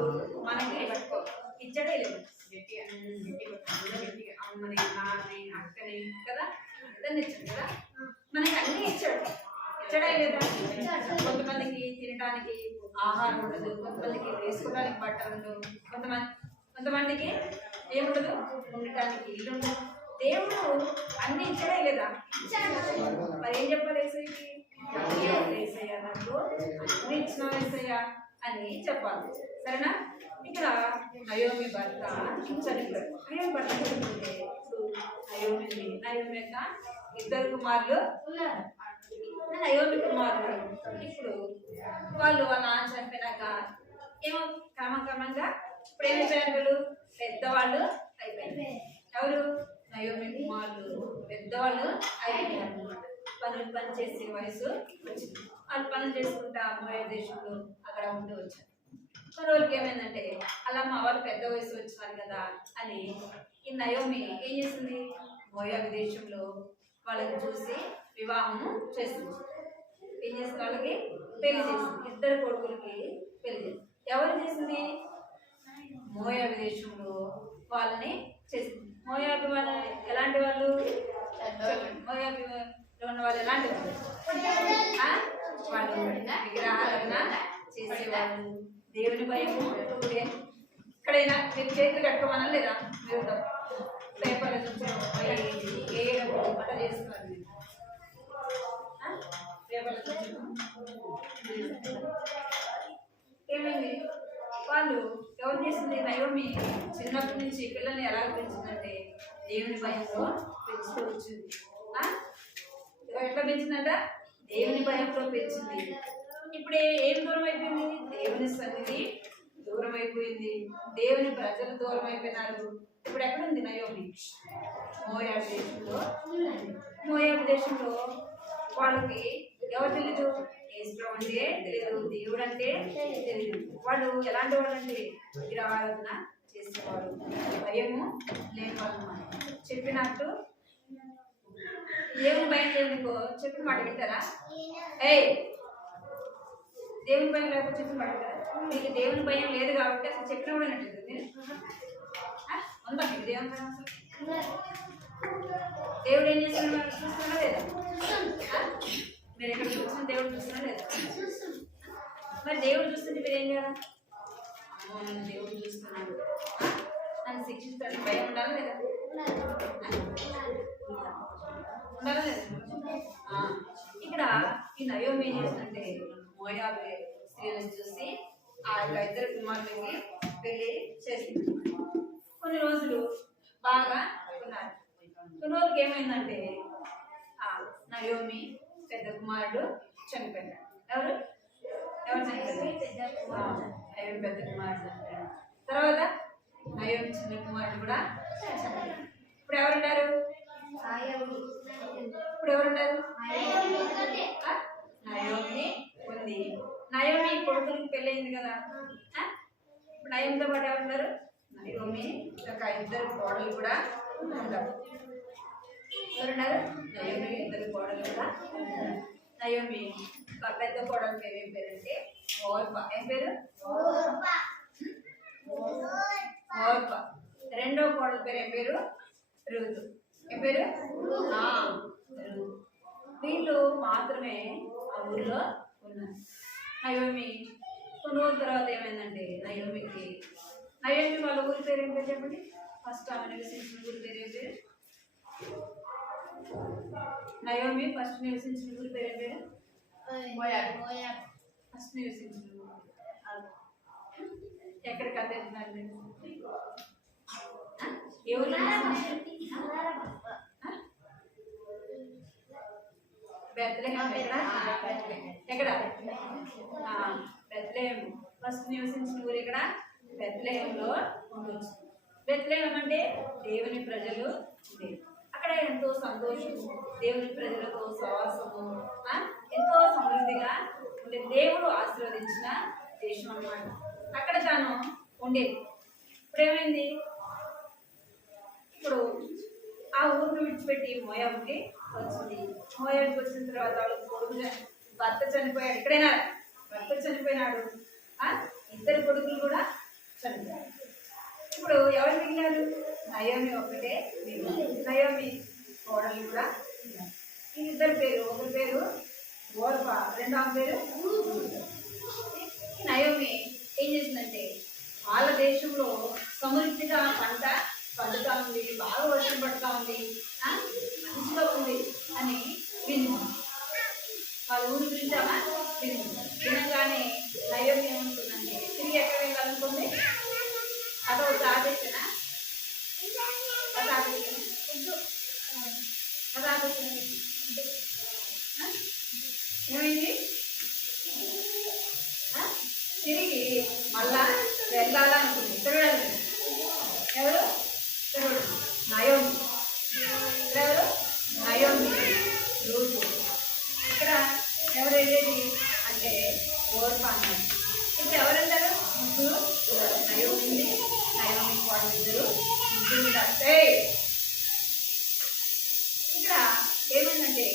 మనకి ఇచ్చడే లేదు. గట్టిగా అమ్మని నాన్నని అక్కని కదా అందరిని ఇచ్చాడు కదా. మనకి అన్ని ఇచ్చాడు. ఇచ్చడే లేదా? కొంతమందికి తినడానికి ఆహారం ఉండదు, కొంతమందికి వేసుకోవడానికి బట్టలు ఉండవు, కొంతమందికి ఏముండదు, ఉండటానికి ఇల్లు ఉండదు. దేవుడు అన్ని ఇచ్చడే లేదా? మరి ఏం చెప్పాలి ఏసయ్యకి? ఏసయ్య నాకు అన్ని ఇచ్చిన ఏసయ్య అని చెప్పాలి. సరేనా? ఇక్కడ నయోమి భర్త చనిపోయాడు. నయోమి భర్త చనిపోతే ఇప్పుడు నయోమి యొక్క ఇద్దరు కుమారులు ఉన్నారు. నయోమి కుమారులు ఇప్పుడు వాళ్ళ నాన్న చనిపోయినాక ఏమో క్రమంగా ఇప్పుడు ఏం అయిపోయారు? వీళ్ళు పెద్దవాళ్ళు అయిపోయారు. ఎవరు? నయోమి కుమారులు పెద్దవాళ్ళు అయిపోయారు. పని చేసే వయసు వచ్చింది. వాళ్ళు పనులు చేసుకుంటా మోయాబు దేశంలో అక్కడ ఉండి వచ్చారు. కొన్ని రోజులకి ఏమైందంటే అలా మా వాళ్ళు పెద్ద వయసు వచ్చినారు కదా అని ఈ నయోమి ఏం చేసింది? మోయాబు దేశంలో వాళ్ళని చూసి వివాహము చేసింది. ఏం చేసింది? వాళ్ళకి పెళ్లి చేసింది. ఇద్దరు కొడుకులకి పెళ్లి చేసింది. ఎవరు చేసింది? మోయాబు దేశంలో వాళ్ళని చేసింది. మోయాబు వాళ్ళు ఎలాంటి వాళ్ళు? మోయాబులో ఉన్న వాళ్ళు ఎలాంటి వాళ్ళు? వాళ్ళు విగ్రహారాధన చేసేవాళ్ళు. దేవుని భయము ఎక్కడైనా మీరు చేతులు కట్టుకోమన్నా లేదా? మీరు పేపర్లు చూసుకోవడం అట్లా చేస్తున్నారు. పేపర్లు ఏమైంది? వాళ్ళు ఎవరు చేసింది? నయోమి చిన్నప్పటి నుంచి పిల్లల్ని ఎలా పెంచిందంటే దేవుని భయంతో పెంచుతూ వచ్చింది. ఎట్లా పెంచిందంట? దేవుని భయంతో పెంచింది. ఇప్పుడు ఏం దూరం అయిపోయింది? దేవుని సన్నిధి దూరం అయిపోయింది. దేవుని ప్రజలు దూరం అయిపోయినారు. ఇప్పుడు ఎక్కడుంది నయోమి? మోయాబు దేశంలో. మోయాబు దేశంలో వాళ్ళకి ఎవరు తెలీదు? యేసు అంటే తెలియదు, దేవుడు అంటే తెలియదు. వాళ్ళు ఎలాంటి వాళ్ళు అంటే విగ్రహారాధన చేసేవాడు, భయము లేని వాళ్ళు. చెప్పినట్టు దేవుని భయం లేదుకో చెప్పిన మాట వింటారా? దేవుని భయం లేకపోతే చెప్పిన మాట వింటారా? మీకు దేవుని భయం లేదు కాబట్టి అసలు చెప్పిన కూడా వినట్లేదు. మీరు ఉందా మీకు దేవుని భయం? దేవుడు ఏం చేస్తున్నాడు? చూస్తున్నా లేదా? మీరు ఎక్కడ చూస్తున్న దేవుడు చూస్తున్నా లేదా? మరి దేవుడు చూస్తుంటే మీరు ఏం చేయాలి? నన్ను దేవుడు చూస్తున్నాడు, నన్ను శిక్షిస్తాడు, భయం ఉండాలి లేదా? ఉండాలి లేదా? ఇక్కడ ఈ నయోమి ఏం చేస్తుందంటే మోయాబు స్త్రీలను చూసి ఆ ఇద్దరు కుమారులకి పెళ్లి చేసింది. కొన్ని రోజులు బాగా ఉన్నారు. కొన్ని రోజులకి ఏమైందంటే నయోమి పెద్ద కుమారుడు చనిపోయాడు. ఎవరు చనిపోయారు? నయోమి పెద్ద కుమారుడు చనిపోయాడు. తర్వాత నయోమి చిన్న కుమారుడు కూడా చనిపోయాడు. ఇప్పుడు ఎవరుంటారు? ఇప్పుడు ఎవరుంటారు? నయోమి ఉంది. నయోమి కొడుకులకి పెళ్ళయింది కదా. ఇప్పుడు నయోమితో పాటు ఎవరున్నారు? నయోమి ఒక ఇద్దరు కోడలు కూడా ఉంటారు. ఎవరున్నారు? నయోమి ఇద్దరు కోడలు కూడా. నయోమి పెద్ద కోడలు పేరు ఏం పేరంటే ఓర్పా. ఏం పేరు? ఓర్పా. రెండో కోడలు పేరు ఏం పేరు? రూతు. ఏం పేరు? రూతు. వీళ్ళు మాత్రమే ఆ ఊళ్ళో ఉన్నారు. నయోమి కొన్ని రోజుల తర్వాత ఏమైందంటే నయోమి వాళ్ళ ఊరి పేరు ఏం పేరు చెప్పండి? ఫస్ట్ ఆమె నివసించిన ఊరి పేరు ఏం పేరు? నయోమి ఫస్ట్ నివసించిన ఊరి పేరు ఏం పేరు? ఫస్ట్ నివసించిన ఊరు ఎక్కడ కథ వెళ్తున్నారు? ఏ ఊళ్ళో? బెత్లెహేం. ఎక్కడ? బెత్లెహేం. ఫస్ట్ నివసించిన ఊరు ఇక్కడ బెత్లెహేంలో ఉండొచ్చు. బెత్లెహేం అంటే దేవుని ప్రజలు ఉండేది. అక్కడ ఎంతో సంతోషము, దేవుని ప్రజలతో సహవాసము, ఎంతో సమృద్ధిగా ఉండే. దేవుడు ఉండేది. ఇప్పుడు ఏమైంది? ఇప్పుడు ఆ ఊరిని విడిచిపెట్టి మోయాబుకి వచ్చింది. మోయాబుకి వచ్చిన తర్వాత వాళ్ళకి కొడుకు భర్త చనిపోయాడు. ఎక్కడైనా భర్త చనిపోయినాడు, ఇద్దరు కొడుకులు కూడా చనిపోయారు. ఇప్పుడు ఎవరు మిగిలారు? నయోమి ఒక్కటే మిగిలింది. నయోమి కోడలు కూడా ఉన్నారు. ఈ ఇద్దరు పేరు, ఒకరి పేరు ఓర్పా, రెండవ పేరు రూతు. నయోమి ఏం చేసిందంటే వాళ్ళ దేశంలో సమృద్ధిగా పంట పండుతా ఉంది, బాగా వర్షం పడుతూ ఉంది, మంచిగా ఉంది అని వినింది. వాళ్ళ ఊరి గురించామా వినింది. వినగానే నయోమి ఏమనుకుందంటే తిరిగి ఎక్కడ వెళ్ళాలనుకుంది? అదొక ఆదేశన ఏమైంది? తిరిగి మళ్ళా వెళ్ళాలనుకుంది. తిరగడం ఎవరు? తిరగడు నయోమి. ఎవరు? Naomi Ruth. ఇక్కడ ఎవరు వెళ్ళేది అంటే ఓర్పా అన్నారు. ఇప్పుడు ఎవరంటారు? ముగ్గురు. నయోమి నయోమి వాళ్ళు ఇద్దరు ముగ్గురు ఉంటారు. ఇక్కడ ఏమైందంటే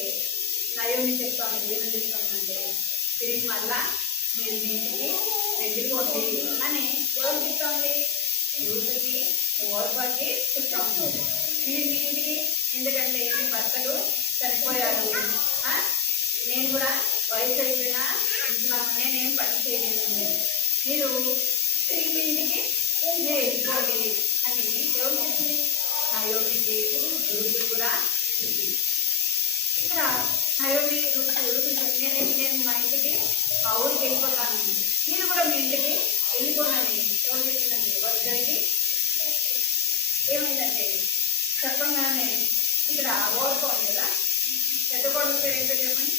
నయోమి చెప్తాను, ఏమని చెప్తానంటే తిరిగి మళ్ళా మీరు మీ ఇంటికి వెళ్ళిపోండి అని ఎవరు చెప్తాంది? రూతుకి ఓర్పాకి చెప్తాము. మీరు మీ ఇంటికి, ఎందుకంటే మీ భర్తలు చనిపోయారు, నేను కూడా వయసు అయిపోయినా ఉంటున్నామని నేను పని చేయలేను, మీరు తిరిగి మీ ఇంటికి మీరు వెళ్ళిపోండి అని ఎవరు చెప్పింది? నయోమికి రూతు కూడా చెప్పింది. ఇక్కడ నయోమి నేను మా ఇంటికి మా ఊరికి వెళ్ళిపోతాను, మీరు కూడా మీ ఇంటికి వెళ్ళిపోనని ఎవరు చెప్పిందండి? వాళ్ళిద్దరికి ఏమైందంటే చెప్పగానే ఇక్కడ ఓర్పా ఉంది కదా, పెద్ద కొడుకు పేరు ఏంటో చెప్పండి.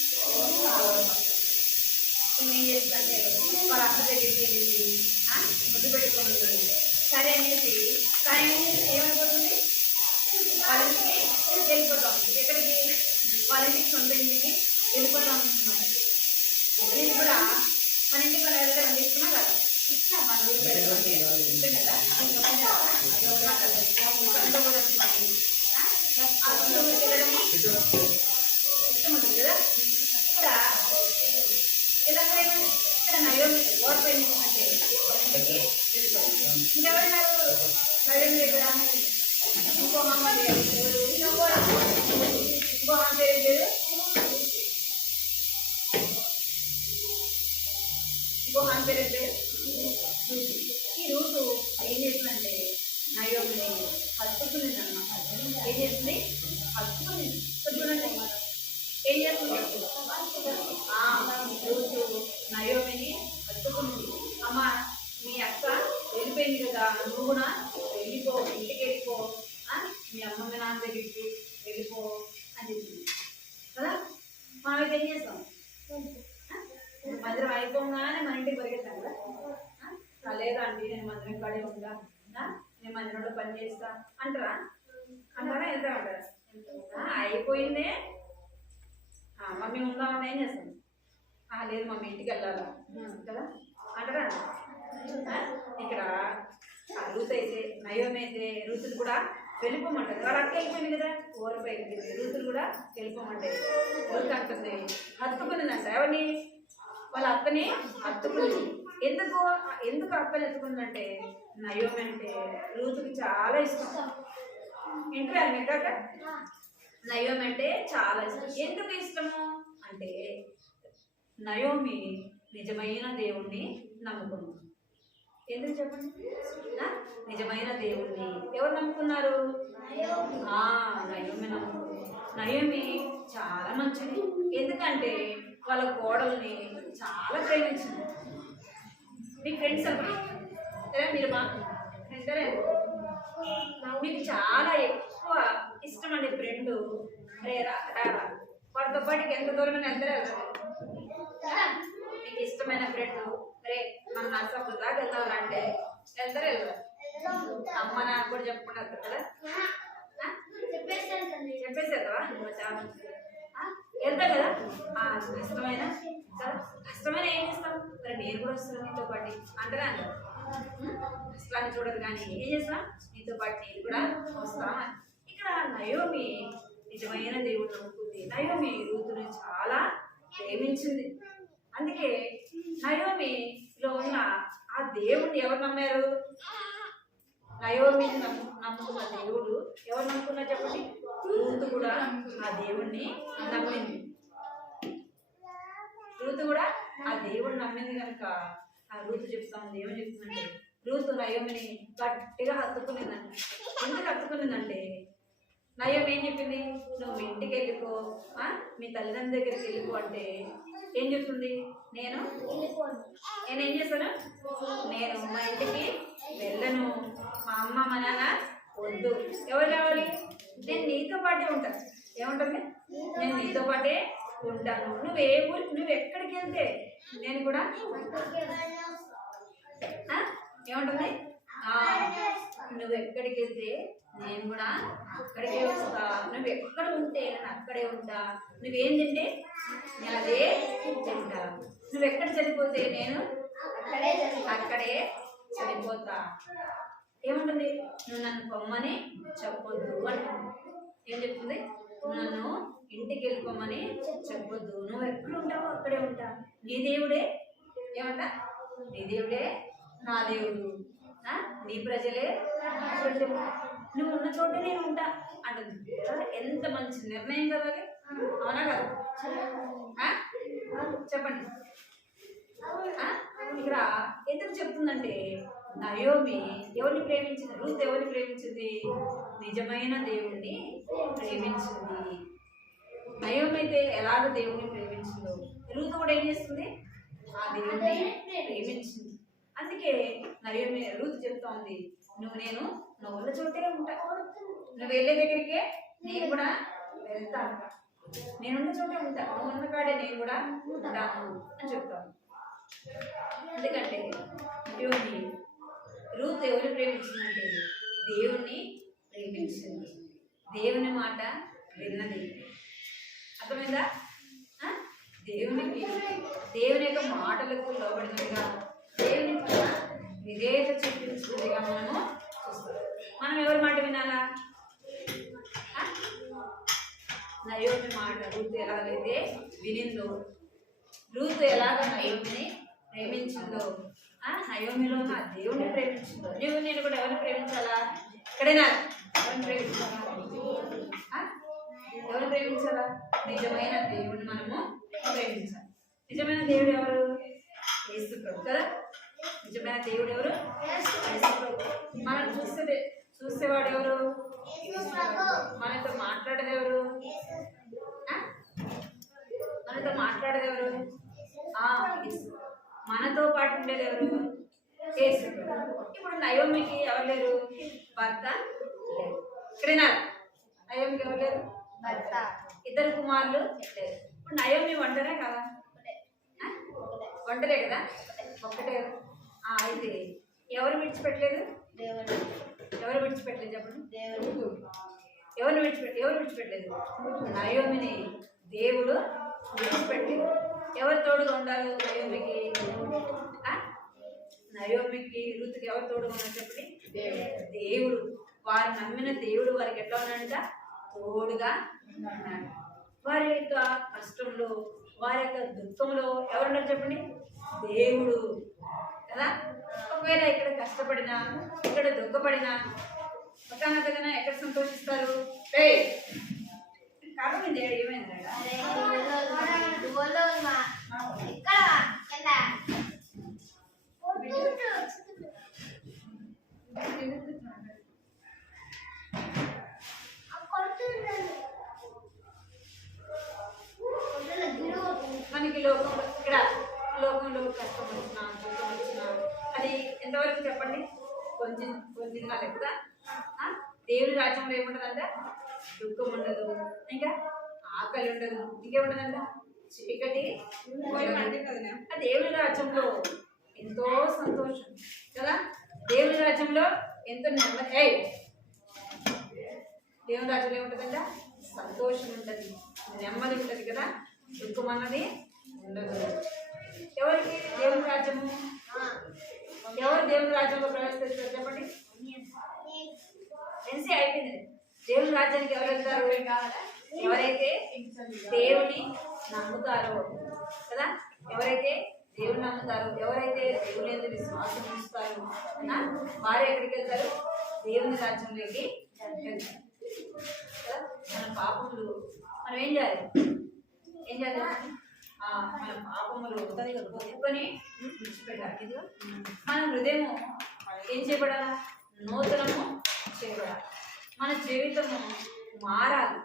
ఏం చేస్తుందంటే వాళ్ళ అక్క దగ్గరికి వెళ్ళింది, ముద్దు పెట్టుకుంటుంది. సరే అనేసి ఏమైపోతుంది? వాళ్ళ ఇంటికి వెళ్ళిపోతాం. ఎక్కడికి? వాళ్ళ ఇంటికి, సొంత ఇంటికి వెళ్ళిపోతాం. నేను కూడా మన ఇంటికి మనం వెళ్ళడం ఇష్టమా కదా? మన ఊరికి వెళ్ళడం ఇష్టం కదా? వెళ్ళడము ఇష్టం ఉంటుంది కదా. ఇక్కడ నయోమి ఓడిపోయింది అంటే ఇంటికి వెళ్ళిపోయింది. ఇంకెవరైనారు నయోమి దగ్గర? ఇంకో అమ్మ లేదు. ఇంకో అమ్మ పేరు లేదు. ఇంకో అమ్మ పేరు లేదు. ఈ రూటు ఏం చేసిందంటే నయోమిని హత్తుకునింది అన్నమాట. ఏం చేస్తుంది? హత్తుకునింది. చూడండి ఏం చేస్తుంది? రూటు నయోమిని హత్తుకునింది. అమ్మ మీ అక్క వెళ్ళిపోయింది కదా, నువ్వు కూడా వెళ్ళిపో, ఇంటికి వెళ్ళిపో, మీ అమ్మ మీ నాన్న దగ్గరికి వెళ్ళిపో అని చెప్పింది కదా. మనమైతే ఏం చేస్తాం? మందిరం అయిపోగానే మన ఇంటికి పరిగెత్తాం కదా. లేదా అండి నేను మందిరం కాడే ఉంటా, నేను మందిరంలో పని చేస్తా అంటారా? అంటారా? వెళ్తా ఉంటారా? అయిపోయిందే మమ్మీ ఉందామని ఏం చేస్తాం? లేదు మమ్మీ ఇంటికి వెళ్ళాలా కదా అంటారా? ఇక్కడ రూత్ అయితే, నయోమి అయితే రూతులు కూడా వెళ్ళిపోమంటుంది. వాళ్ళ అక్క వెళ్ళిపోయింది కదా, ఓర్పా వెళ్ళిపోయింది. రూతులు కూడా వెళ్ళిపోమంటాయి. ఓర్క అంటుంది, హత్తుకునిందంట. ఎవరిని? వాళ్ళ అక్కని హత్తుకుంది. ఎందుకు అక్కని ఎత్తుకుందంటే నయోమి అంటే రూతుకి చాలా ఇష్టం. ఇంట్లో మీకు నయోమి అంటే చాలా ఇష్టం. ఎందుకు ఇష్టము అంటే నయోమి నిజమైన దేవుణ్ణి నమ్ముకుంది. ఎందుకు చెప్పండి? నిజమైన దేవుణ్ణి ఎవరు నమ్ముకున్నారు? నయోమి నమ్ముకుంది. నయోమి చాలా మంచిది. ఎందుకంటే వాళ్ళ కోడల్ని చాలా ప్రేమించింది. మీ ఫ్రెండ్స్ అప్పుడు మీరు మా ఫ్రెండ్ మీకు చాలా ఎక్కువ ఇష్టం అండి ఫ్రెండ్. వాడితో పాటికి ఎంత దూరం వెళ్తారే మీకు ఇష్టమైన ఫ్రెండ్. మన నర్సప్పుడు దాకా వెళ్తామంటే వెళ్తారు వెళ్ళరు. అమ్మ నాన్న కూడా చెప్పుకున్నారు కదా, చెప్పేసేదా చాలా వెళ్తా కదా. ఇష్టమైన కదా, కష్టమైన ఏం చేస్తాం? మరి నేను కూడా వస్తాను నీతో పాటు అంటారా? అసలు చూడదు కానీ ఏం చేస్తా నీతో పాటు నేను కూడా వస్తా. ఇక్కడ నయోమి నిజమైన దేవుడు నమ్ముకుంది. నయోమి రూతుని చాలా ప్రేమించింది. అందుకే నయోమిలో ఉన్న ఆ దేవుడిని ఎవరు నమ్మారు? నయోమిని నమ్ముకున్న దేవుడు ఎవరు నమ్ముకున్నారు చెప్పండి? రూతు కూడా ఆ దేవుణ్ణి నమ్మింది. రూతు కూడా ఆ దేవుడు నమ్మింది కనుక ఆ రూతు చెప్తా ఉంది. ఏమని చెప్తుందంటే రూతు నయోమిని గట్టిగా హత్తుకునిందంట. ఎందుకు హత్తుకునిందంటే నయోమి ఏం చెప్పింది? నువ్వు ఇంటికి వెళ్ళిపో, మీ తల్లిదండ్రుల దగ్గరికి వెళ్ళిపో అంటే ఏం చెప్తుంది? నేనేం చేశాను? నేను మా ఇంటికి వెళ్ళను, మా అమ్మ మా నాన్న వద్దు. ఎవరు కావాలి? నేను నీతో పాటే ఉంటాను. ఏముంటుంది? నేను నీతో పాటే ఉంటాను. నువ్వు ఎక్కడికి వెళ్తే నేను కూడా ఏముంటుంది? నువ్వు ఎక్కడికి వెళ్తే నేను కూడా అక్కడికే వస్తా. నువ్వు ఎక్కడ ఉంటే నేను అక్కడే ఉంటా. నువ్వేం తింటే నేను అదే తింటా. నువ్వు ఎక్కడ చనిపోతే నేను అక్కడే చనిపోతా. ఏముంటుంది? నువ్వు నన్ను పొమ్మని చెప్పొద్దు అంటుంది. ఏం చెప్తుంది? నువ్వు నన్ను ఇంటికి వెళ్ళిపోమని చెప్పొద్దు. నువ్వు ఎక్కడ ఉంటావో అక్కడే ఉంటా. నీ దేవుడే ఏమంటా? నీ దేవుడే నా దేవుడు, నీ ప్రజలే నా ప్రజలు. నువ్వు ఉన్న చోటే నేను ఉంటా అంటుంది. ఎంత మంచి నిర్ణయం కదా అది, అవునా కదా? చెప్పండి. ఇక్కడ ఎందుకు చెప్తుందంటే నయోమి ఎవరిని ప్రేమించింది? రూత్ ఎవరిని ప్రేమించింది? నిజమైన దేవుణ్ణి ప్రేమించింది. నయోమి అయితే ఎలాగ దేవుణ్ణి ప్రేమించిందో రూత్ కూడా ఏం చేస్తుంది? ఆ దేవుణ్ణి ప్రేమించింది. అందుకే నయోమి రూత్ చెప్తా ఉంది, నేను ఉన్న చోటే ఉంటా. నువ్వు వెళ్ళే దగ్గరికే నేను కూడా వెళ్తాను. నేనున్న చోటే ఉంటా. నువ్వు ఉన్న కాడే నేను కూడా ఉంటాను అని చెప్తాను. ఎందుకంటే నయోమి రూత్ ఎవరు ప్రేమించిందంటే దేవుణ్ణి ప్రేమించింది. దేవుని మాట విన్నది. అర్థమైందా? దేవుని యొక్క మాటలకు లోబడినదిగా, దేవుని పట్ల విధేయత చూపించినదిగా మనము చూస్తాం. మనం ఎవరి మాట వినాలా? నయోమి మాట రూతు ఎలాగైతే వినిందో, రూతు ఎలాగ నయోమిని ప్రేమించిందో, నయోమిలో నా దేవుని ప్రేమించిందో, నేను కూడా ఎవరిని ప్రేమించాలా? ఇక్కడేనా? ఎవరిని ప్రేమించాలా? ఎవరు ప్రేమించాలా? నిజమైన దేవుడిని మనము ప్రేమించాలి. నిజమైన దేవుడు ఎవరు? యేసు ప్రభు కదా. నిజమైన దేవుడు ఎవరు? యేసు ప్రభు. మనం చూసేవాడు ఎవరు? మనతో మాట్లాడేది ఎవరు? మనతో మాట్లాడేది ఎవరు? మనతో పాటు ఉండేది ఎవరు? యేసు ప్రభు. ఇప్పుడు నయోమికి ఎవరు లేరు? భర్త లేరు. ఇక్కడేనా? నయోమికి ఎవరు లేరు? భర్త. ఇద్దరు కుమారులు లేరు. ఇప్పుడు నయోమి ఒంటరే కదా? ఒంటరే కదా? ఒక్కటే. అయితే ఎవరు విడిచిపెట్టలేదు? ఎవరు విడిచిపెట్టలేదు చెప్పండి? ఎవరు విడిచిపెట్టలేదు? నయోమిని దేవుడు విడిచిపెట్టలేదు. ఎవరు తోడుగా ఉండాలి నయోమికి రూతుకి ఎవరు తోడుగా ఉన్నారు చెప్పండి? దేవుడు. వారు నమ్మిన దేవుడు వారికి ఎట్లా ఉన్నాడంట? తోడుగా ఉన్నాడు. వారి యొక్క కష్టంలో, వారి యొక్క దుఃఖంలో ఎవరున్నారు చెప్పండి? దేవుడు కదా. ఒకవేళ ఇక్కడ కష్టపడినా, ఇక్కడ దుఃఖపడినా, ఒకనొకగా ఎక్కడ సంతోషిస్తారు? కాబట్టి ఏమైంది? మనకి లోకంలో కష్టం వచ్చినా, దుఃఖం వచ్చినా అది ఎంతవరకు చెప్పండి? కొంచెం కాదు కదా. దేవుని రాజ్యంలో ఏముండదంట? దుఃఖం ఉండదు, ఇంకా ఆకలి ఉండదు, ఇంకేముండదంట? చీకటి. దేవుని రాజ్యంలో ఎంతో సంతోషం కదా. దేవుని రాజ్యంలో ఎంతో నెమ్మది. దేవుని రాజ్యంలో ఏముంటుందంట? సంతోషం ఉంటుంది, నెమ్మది ఉంటుంది కదా. దుఃఖం అన్నది ఉండదు. ఎవరికి దేవుని రాజ్యము? ఎవరు దేవుని రాజ్యంలో ప్రవేశిస్తారు చెప్పండి. ఎన్సీ అయిపోయింది. దేవుని రాజ్యానికి ఎవరు వెళ్తారు? ఎవరైతే దేవుని నమ్ముతారో కదా, ఎవరైతే దేవుని నమ్ముతారో, ఎవరైతే దేవుని మీద విశ్వాసం ఉంచుతారో వారు ఎక్కడికి వెళ్తారు? దేవుని రాజ్యంలోకి వెళ్తారు కదా. మన పాపములు మనం ఏం చేయాలి? మన పాపములు ఒప్పుకొని విడిచిపెట్టాలి. మన హృదయము ఏం చేయబడాలా? నూతనము చేయబడాలి. మన జీవితము మారాలి.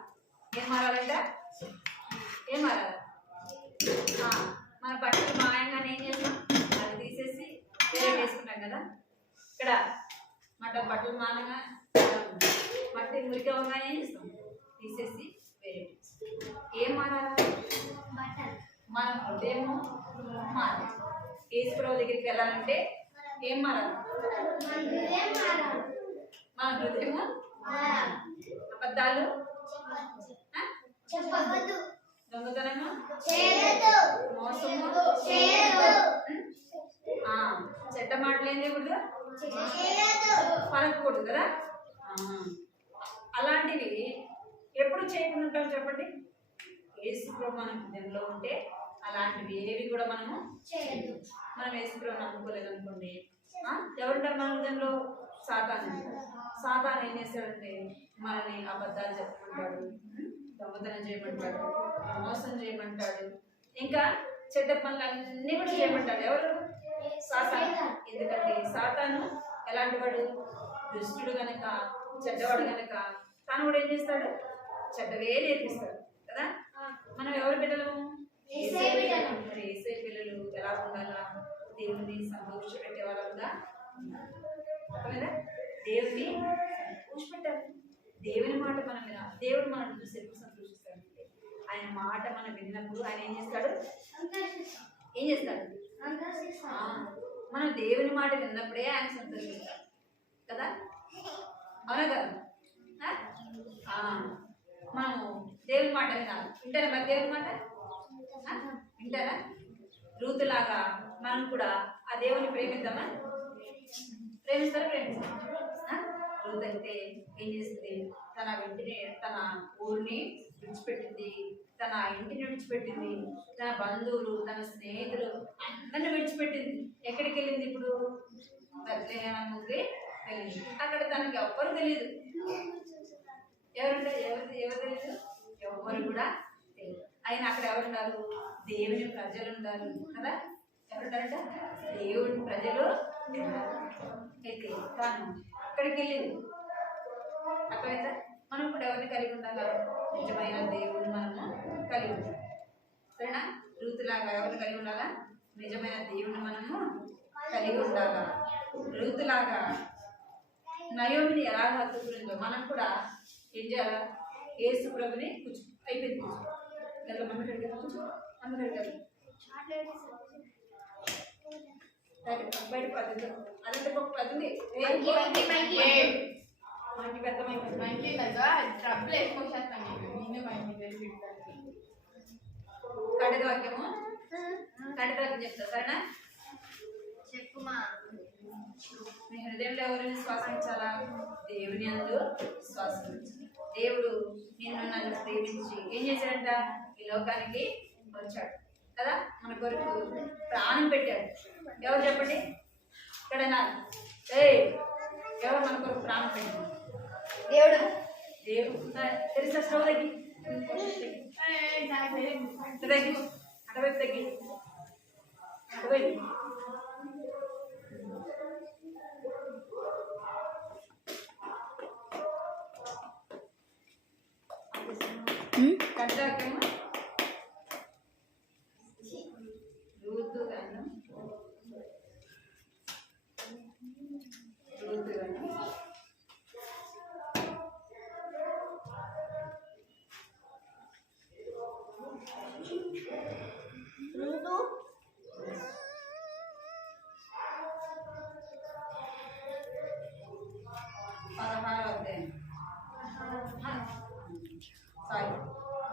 ఏం మారాలంట? ఏం మారాలి? మన బట్టలు మాయంగానే ఏం చేస్తాం? అది తీసేసి వేరే వేసుకుంటాం కదా. ఇక్కడ బట్టలు మానగా మట్టి మురికి అవ్వగానే ఏం చేస్తాం? తీసేసి వేరే ఏం మారాలి? మన హృదయము మారాలి. యేసుప్రభువు దగ్గరికి వెళ్ళాలంటే ఏం మారాలి? మన హృదయము అబద్ధాలు దొంగతనము మోసము చెడ్డ మాటలు ఏం చేయకూడదు, పలకూడదు కదా. అలాంటివి ఎప్పుడు చేయకుండా ఉంటాం చెప్పండి? యేసుప్రభు మన హృదయంలో ఉంటే అలాంటివి ఏవి కూడా మనము చేయదు. మనం యేసుప్రభు నమ్ముకోలేదు అనుకోండి, ఎవరుంటారు మన హృదయంలో? సాతాను ఏం చేస్తాడంటే మనల్ని అబద్ధాలు చెప్పమంటాడు, దొంగతనం చేయమంటాడు, మోసం చేయమంటాడు, ఇంకా చెడ్డ పనులన్నీ కూడా చేయమంటాడు. ఎవరు? సాతాను. ఎందుకంటే సాతాను ఎలాంటి వాడు? దుష్టుడు గనక, చెడ్డవాడు గనక తను కూడా ఏం చేస్తాడు? చెడ్డవే నేర్పిస్తాడు కదా. మనం ఎవరి బిడ్డలము? మరి యేసయ్య పిల్లలు ఎలా ఉండాలా? దేవుని సంతోషపెట్టే వాళ్ళంగా కదా. దేవుని సంతోషపెట్టాలి. దేవుని మాట మనం వినాలి. దేవుడు మనం చూసి ఎప్పుడు సంతోషిస్తాడంటే ఆయన మాట మనం విన్నప్పుడు ఆయన ఏం చేస్తాడు? మనం దేవుని మాట విన్నప్పుడే ఆయన సంతోషిస్తాడు కదా. అవునా కదా? మనము దేవుని మాట వినాలి. వింటారా మరి దేవుని మాట? వింటారా? రూతులాగా మనం కూడా ఆ దేవుని ప్రేమిద్దామా? ప్రేమిస్తారా? రూత్ అయితే ఏం చేస్తుంది? తన ఇంటిని, తన ఊరిని విడిచిపెట్టింది, తన ఇంటిని విడిచిపెట్టింది, తన బంధువులు, తన స్నేహితులు అందరిని విడిచిపెట్టింది. ఎక్కడికి వెళ్ళింది? ఇప్పుడు బెత్లెహేముకి వెళ్ళింది. అక్కడ తనకి ఎవ్వరు తెలియదు. ఎవరు తెలియదు? ఎవ్వరు కూడా తెలియదు. అయినా అక్కడ ఎవరుంటారు? దేవుని ప్రజలు ఉంటారు కదా. ఎవరుంటారంట? దేవుని ప్రజలు. అయితే తాను అక్కడికి వెళ్ళింది. అక్కడైతే మనం కూడా ఎవరిని కలిగి ఉండాలి? నిజమైన దేవుని మనము కలిగి ఉండాలి. సరేనా? రూతులాగా ఎవరిని కలిగి ఉండాలా? నిజమైన దేవుని మనము కలిగి ఉండాలా. రూతులాగా నయోమిని ఎలాగ హత్తుకుందో మనం కూడా ఏం చేయాలా? యేసు ప్రభుని అయిపోయింది. బయట పద్ధతి అదంటే ఒక పద్ధతి మంచి పెద్దమైంది ట్రబుల్ ఎక్కువ శాతం కడగవాక్యము కడగవాక్యం చెప్తా సరేనా? చెప్పుమా. మీ హృదయంలో ఎవరిని శ్వాసించాలా? దేవుని అందు శ్వాసించాలి. దేవుడు నన్ను ప్రేమించి ఏం చేశాడంట? ఈ లోకానికి వచ్చాడు కదా. మన కొరకు ప్రాణం పెట్టాడు. ఎవరు చెప్పండి? ఇక్కడ ఎవరు మన కొరకు ప్రాణం పెట్టాడు? దేవుడు. తెలుసా? స్టవ్ తగ్గి అటువైపు తగ్గి అటువైపు కడదాకేమో రూతుగాను రూతు 16వ అధ్యాయం. సారీ,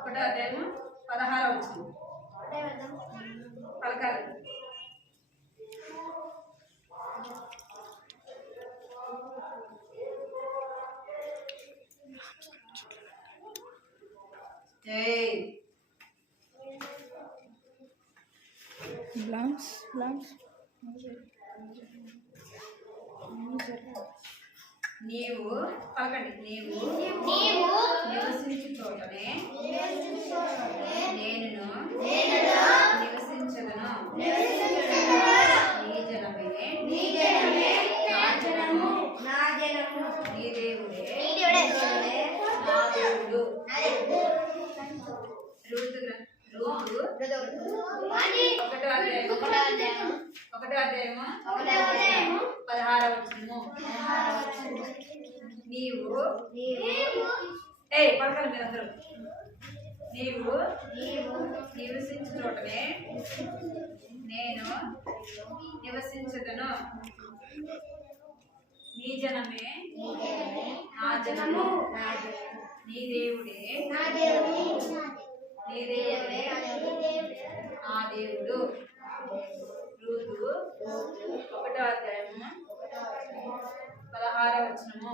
1వ అధ్యాయము 16వ వచనం. పలకాలి. ఏయ్ బ్లాంక్స్ నీవు పలకండి. నీవు నివసించు చోటనే నేను నివసించదను. నీ జనమే నా జనము. నీ దేవుడే నా దేవుడు. రూతు 1వ అధ్యాయము 16వ వచనము. నీవు పలకాలి మీరందరూ. నీవు నివసించు చోటనే నేను నివసించదను. నీ జనమే నా జనము. నీ దేవుడే నా దేవుడు. రూతు 1వ అధ్యాయము 16వ వచనము.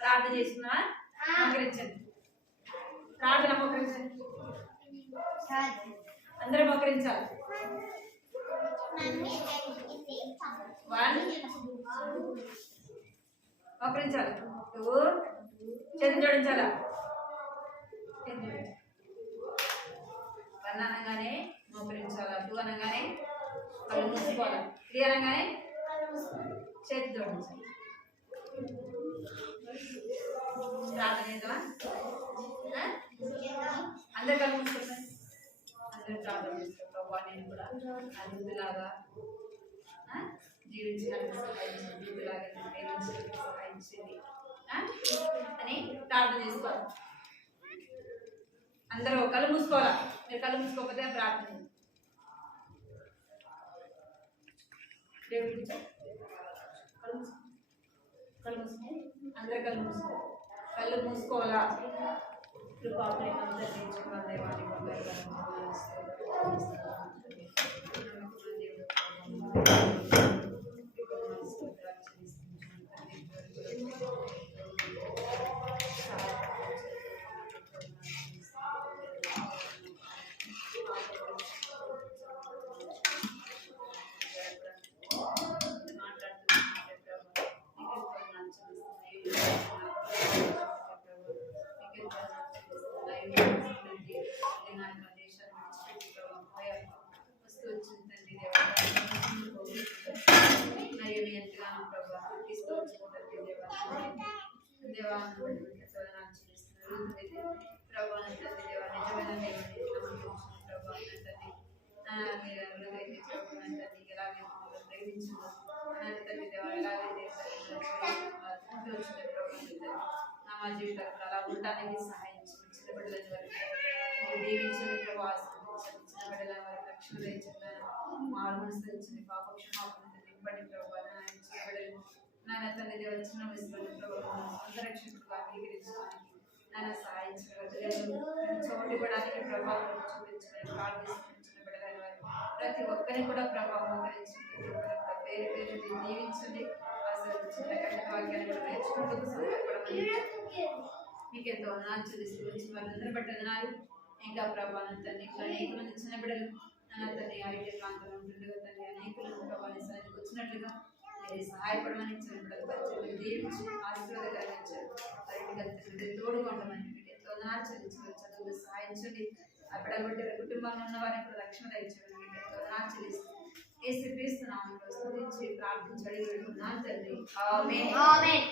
ప్రార్థన చేస్తున్నా మోకరించండి. ప్రార్థన మోకరించండి. అందరూ మోకరించాలి. 1 మోకరించాలి. 2 చేతులు జోడించాలా. 1 అనగానే మోకరించాలా. 2 అనగానే కళ్ళు మూసుకోవాలా. 3 అనగానే చేతి జోడించాలి. ప్రార్థన చేద్దామా? అందరు కళ్ళు మూసుకుంటారు. అందరూ ప్రార్థన చేస్తారు. ప్రభా నేను కూడా అతిథిలాగా జీవించడానికి సహాయించండి. అతిథిలాగా ప్రేమించడానికి సహాయించండి అని ప్రార్థన చేసుకోవాలి. అందరూ కళ్ళు మూసుకోవాలా. మీరు కళ్ళు మూసుకోకపోతే ప్రార్థన అందరూ కళ్ళు మూసుకోవాలి. కళ్ళు మూసుకోవాలా. కృపాపై అంతరించుకున్న దేవాన్ని మా జీవితంలో అలా ఉండడానికి సహాయించండి. చిన్న బిడ్డల వరకు దీవించండి. ప్రవాసం చిన్న బిడ్డల వారికి రక్షణ తెచ్చింది. మారు మనసు తెచ్చింది. పాప క్షమాపణ నింపండి. ప్రభావ చిన్న బిడ్డలు నాన్న తండ్రి దేవ చిన్న వయసులోని ప్రభావం సంరక్షకులుగా అంగీకరించడానికి నాన్న సహాయించగలరు. చోటు ఇవ్వడానికి ప్రభావం చూపించడానికి ప్రార్థిస్తున్న చిన్న బిడ్డల వారికి ప్రతి ఒక్కరిని కూడా ప్రభావం గురించి పేరు పేరు దీవించండి. చిన్న కఠిన వాక్యాన్ని కూడా నేర్చుకుంటూ సహాయపడమని మీకు ఎంతో ఆచరిస్తూ వాళ్ళందరూ పట్టదనాలు ఇంకా ప్రభావం తండ్రి అనేక మంది చిన్న బిడ్డలు నాన్న తండ్రి ఐటీ ప్రాంతంలో ఉంటుండగా తండ్రి అనేకులను ప్రభావాన్ని సన్నిధికి వచ్చినట్లుగా మీరు సహాయపడమని చిన్న బిడ్డలు పరిచయం దీవించి ఆశీర్వాదకరంగా ఇచ్చారు. వారికి తోడుగా ఉండమని మీకు ఎంతో ఆచరించారు. చదువులు సహాయించండి. ఆ బిడ్డల కుటుంబంలో ఉన్న వారిని కూడా రక్షణ దయచేయమని మీకు ఎంతో ఆచరిస్తూ యేసుక్రీస్తునామములో స్తుతించి ప్రార్థించి అడిగి వేడుకున్నాను తండ్రి. ఆమేన్.